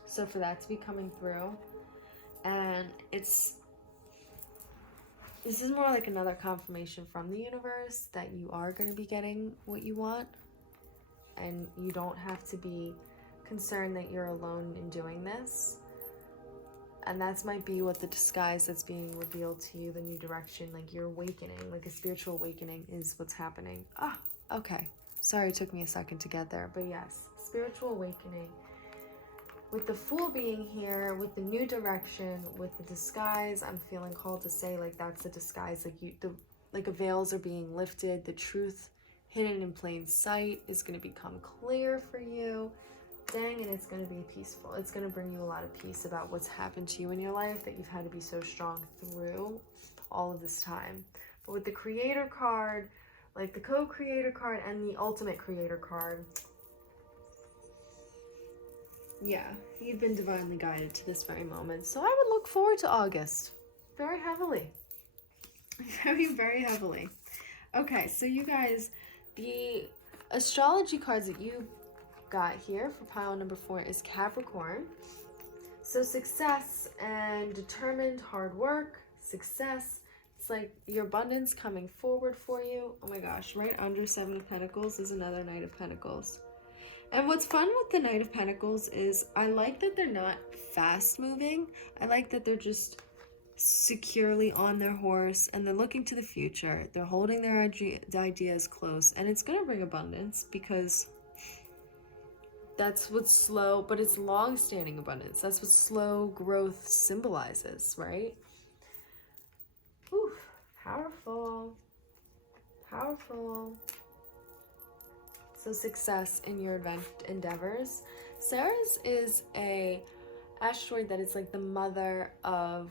So for that to be coming through, and this is more like another confirmation from the universe that you are going to be getting what you want, and you don't have to be concerned that you're alone in doing this. And that might be what the disguise that's being revealed to you, the new direction, like your awakening, like a spiritual awakening is what's happening. Okay. Sorry, it took me a second to get there, but yes, spiritual awakening. With the Fool being here, with the new direction, with the disguise, I'm feeling called to say like that's the disguise, like the veils are being lifted, the truth hidden in plain sight is going to become clear for you. Dang, and it's going to be peaceful. It's going to bring you a lot of peace about what's happened to you in your life that you've had to be so strong through all of this time. But with the Creator card, like the co-creator card and the ultimate creator card, yeah, you've been divinely guided to this very moment. So I would look forward to August very heavily. Very, very heavily. Okay, so you guys, the astrology cards that you got here for pile number 4 is Capricorn. So success and determined hard work, success. It's like your abundance coming forward for you. Oh my gosh, right under 7 of Pentacles is another Knight of Pentacles. And what's fun with the Knight of Pentacles is I like that they're not fast moving. I like that they're just securely on their horse and they're looking to the future. They're holding their ideas close, and it's going to bring abundance because that's what's slow, but it's long-standing abundance. That's what slow growth symbolizes, right? Ooh, powerful. Powerful. So success in your endeavors. Ceres is a asteroid that is like the mother of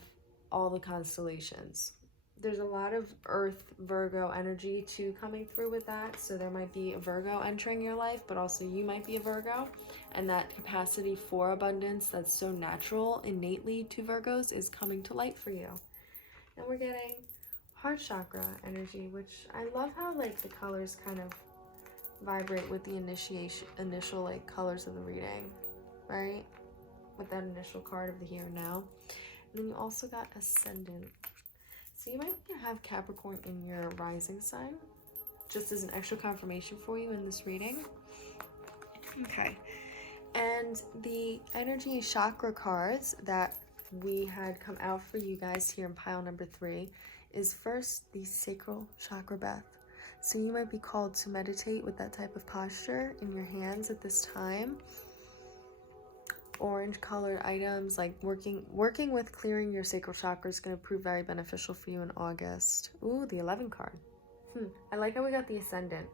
all the constellations. There's a lot of Earth Virgo energy too coming through with that. So there might be a Virgo entering your life, but also you might be a Virgo. And that capacity for abundance that's so natural innately to Virgos is coming to light for you. And we're getting heart chakra energy, which I love how like the colors kind of vibrate with the initial like colors of the reading, right? With that initial card of the here and now. And then you also got ascendant. So you might have Capricorn in your rising sign, just as an extra confirmation for you in this reading. Okay. And the energy chakra cards that we had come out for you guys here in pile number 3 is first the sacral chakra breath. So you might be called to meditate with that type of posture in your hands at this time. Orange colored items, like working with clearing your sacral chakra is going to prove very beneficial for you in August. Ooh, the 11 card. I like how we got the ascendant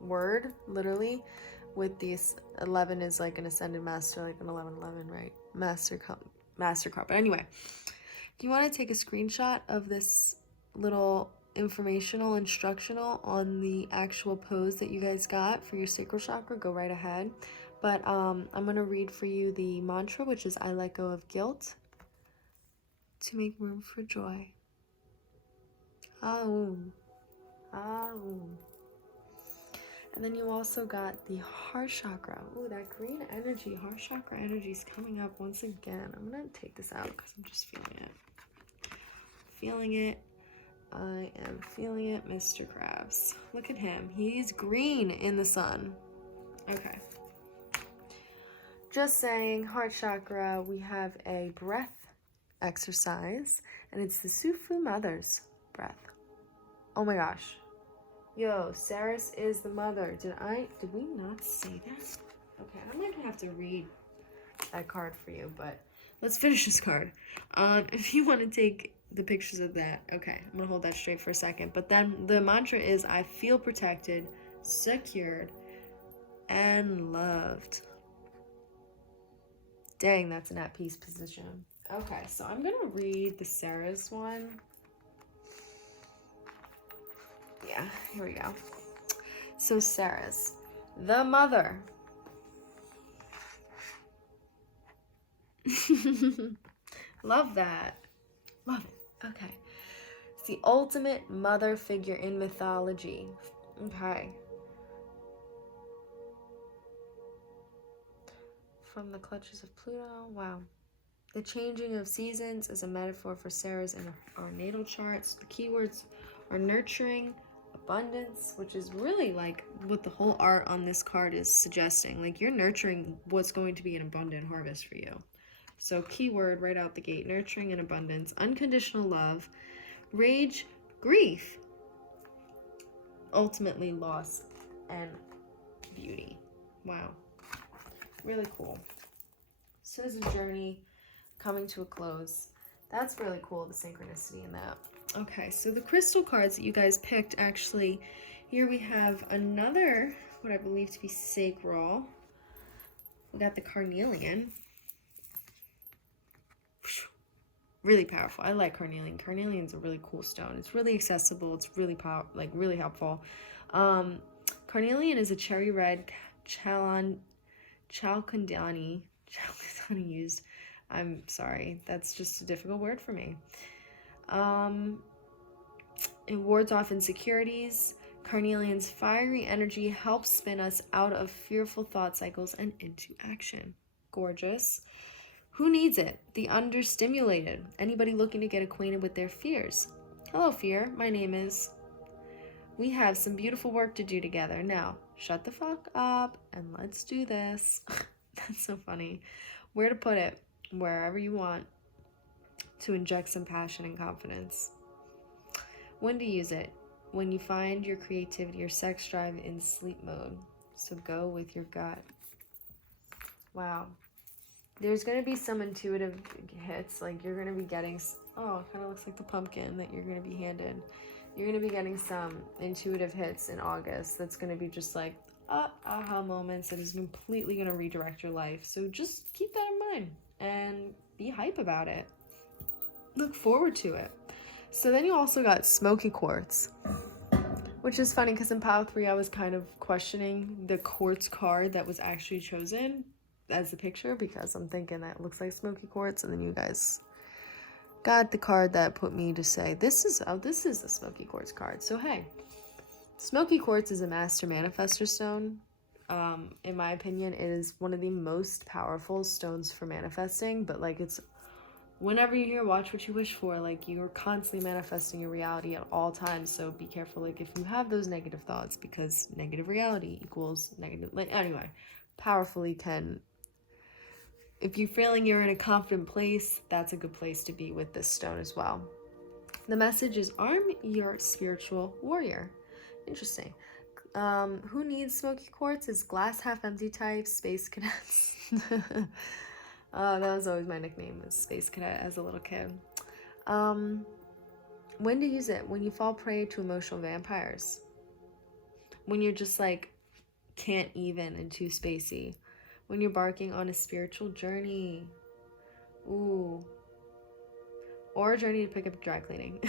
word, literally, with these 11 is like an ascended master, like an 1111, right? Master card. But anyway, if you want to take a screenshot of this little informational instructional on the actual pose that you guys got for your sacral chakra, go right ahead. But I'm going to read for you the mantra, which is I let go of guilt to make room for joy. Aum. Aum. And then you also got the heart chakra. Ooh, that green energy, heart chakra energy is coming up once again. I'm going to take this out because I'm just feeling it. Feeling it. I am feeling it, Mr. Krabs. Look at him. He's green in the sun. Okay. Just saying, heart chakra, we have a breath exercise, and it's the Sufu Mother's breath. Oh my gosh. Yo, Saris is the mother. Did we not say that? Okay, I might have to read that card for you, but let's finish this card. If you want to take the pictures of that, okay, I'm gonna hold that straight for a second. But then the mantra is, I feel protected, secured, and loved. Dang, that's an at peace position. Okay, so I'm gonna read the Saris one. Yeah, here we go. So Saris, the mother. Love that. Love it. Okay. It's the ultimate mother figure in mythology. Okay. From the clutches of Pluto. Wow. The changing of seasons is a metaphor for Sarah's in our natal charts. The keywords are nurturing, abundance, which is really like what the whole art on this card is suggesting. Like you're nurturing what's going to be an abundant harvest for you. So keyword right out the gate, nurturing and abundance, unconditional love, rage, grief, ultimately loss and beauty. Wow. Really cool. So there's a journey coming to a close. That's really cool, the synchronicity in that. Okay, so the crystal cards that you guys picked, actually, here we have another, what I believe to be sacral. We got the carnelian. Really powerful. I like carnelian. Carnelian's a really cool stone. It's really accessible. It's really really helpful. Carnelian is a cherry red chalcedony used. I'm sorry. That's just a difficult word for me. It wards off insecurities. Carnelian's fiery energy helps spin us out of fearful thought cycles and into action. Gorgeous. Who needs it? The understimulated. Anybody looking to get acquainted with their fears. Hello, fear. My name is. We have some beautiful work to do together. Now, shut the fuck up and let's do this. That's so funny. Where to put it? Wherever you want to inject some passion and confidence. When to use it? When you find your creativity or sex drive in sleep mode. So go with your gut. Wow. There's going to be some intuitive hits, like you're going to be getting, oh, it kind of looks like the pumpkin that you're going to be handed. You're going to be getting some intuitive hits in August that's going to be just like aha moments that is completely going to redirect your life. So just keep that in mind and be hype about it. Look forward to it. So then you also got smoky quartz, which is funny because in pile 3 I was kind of questioning the quartz card that was actually chosen as the picture because I'm thinking that looks like smoky quartz, and then you guys got the card that put me to say this is the smoky quartz card. So hey, smoky quartz is a master manifestor stone. In my opinion, it is one of the most powerful stones for manifesting, but like it's whenever you hear watch what you wish for, like you're constantly manifesting your reality at all times. So be careful, like if you have those negative thoughts, because negative reality equals negative, like anyway, powerfully can. If you're feeling you're in a confident place, that's a good place to be with this stone as well. The message is arm your spiritual warrior. Interesting. Who needs smoky quartz is glass half empty type, space cadets. That was always my nickname, was Space Cadet as a little kid. When to use it? When you fall prey to emotional vampires. When you're just like, can't even and too spacey. When you're barking on a spiritual journey. Ooh. Or a journey to pick up dry cleaning.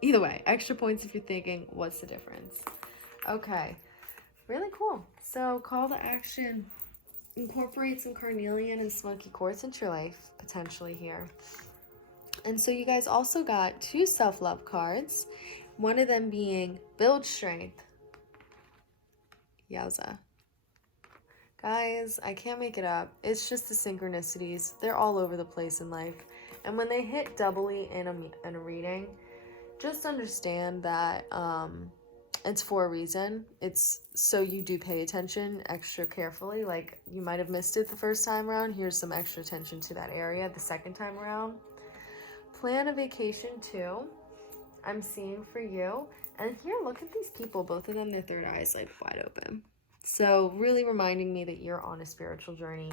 Either way, extra points if you're thinking, what's the difference? Okay. Really cool. So call to action. Incorporate some carnelian and smoky quartz into your life, potentially here. And so you guys also got 2 self-love cards. One of them being build strength. Yowza. Guys, I can't make it up. It's just the synchronicities. They're all over the place in life. And when they hit doubly in a reading, just understand that it's for a reason. It's so you do pay attention extra carefully. Like, you might have missed it the first time around. Here's some extra attention to that area the second time around. Plan a vacation too. I'm seeing for you. And here, look at these people. Both of them, their third eyes like wide open. So really reminding me that you're on a spiritual journey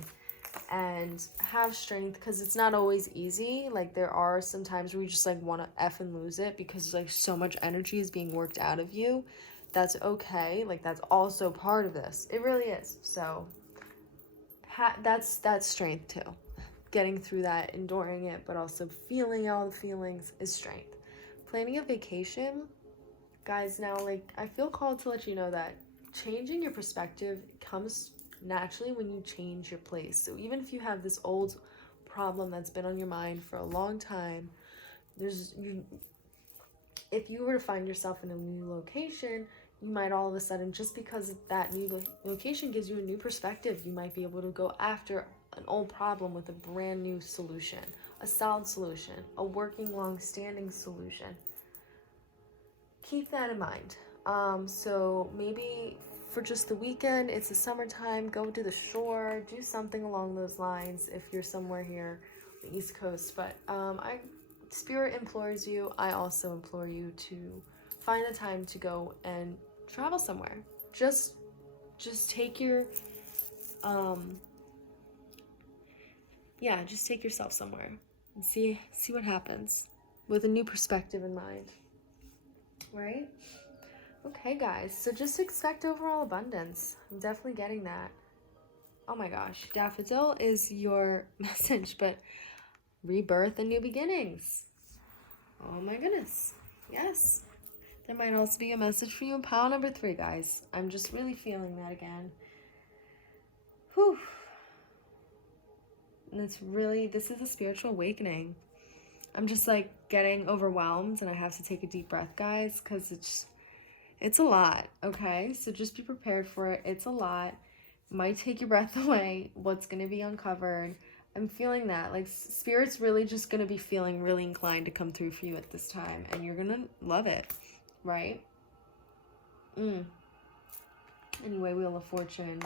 and have strength, because it's not always easy. Like, there are some times where you just like want to F and lose it because like so much energy is being worked out of you. That's okay. Like, that's also part of this. It really is. So that's strength too. Getting through that, enduring it, but also feeling all the feelings is strength. Planning a vacation, guys, now like I feel called to let you know that changing your perspective comes naturally when you change your place. So even if you have this old problem that's been on your mind for a long time, if you were to find yourself in a new location, you might all of a sudden, just because that new location gives you a new perspective, you might be able to go after an old problem with a brand new solution, a solid solution, a working, long-standing solution. Keep that in mind. So maybe for just the weekend, it's the summertime, go to the shore, do something along those lines if you're somewhere here on the East Coast. But Spirit implores you, I also implore you to find a time to go and travel somewhere. Just take your just take yourself somewhere and see what happens with a new perspective in mind. Right? Okay, guys, so just expect overall abundance. I'm definitely getting that. Oh my gosh, Daffodil is your message, but rebirth and new beginnings. Oh my goodness. Yes. There might also be a message for you in pile number 3, guys. I'm just really feeling that again. Whew. And this is a spiritual awakening. I'm just like getting overwhelmed, and I have to take a deep breath, guys, because it's a lot, okay? So just be prepared for it. It's a lot. It might take your breath away. What's going to be uncovered. I'm feeling that. Like, Spirit's really just going to be feeling really inclined to come through for you at this time, and you're going to love it, right? Anyway, Wheel of Fortune.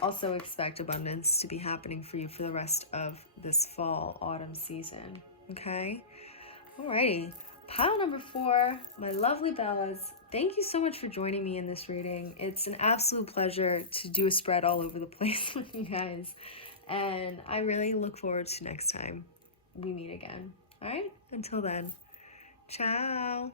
Also expect abundance to be happening for you for the rest of this fall, autumn season, okay? Alrighty. Pile number 4, my lovely Bellas. Thank you so much for joining me in this reading. It's an absolute pleasure to do a spread all over the place with you guys. And I really look forward to next time we meet again. All right? Until then, ciao.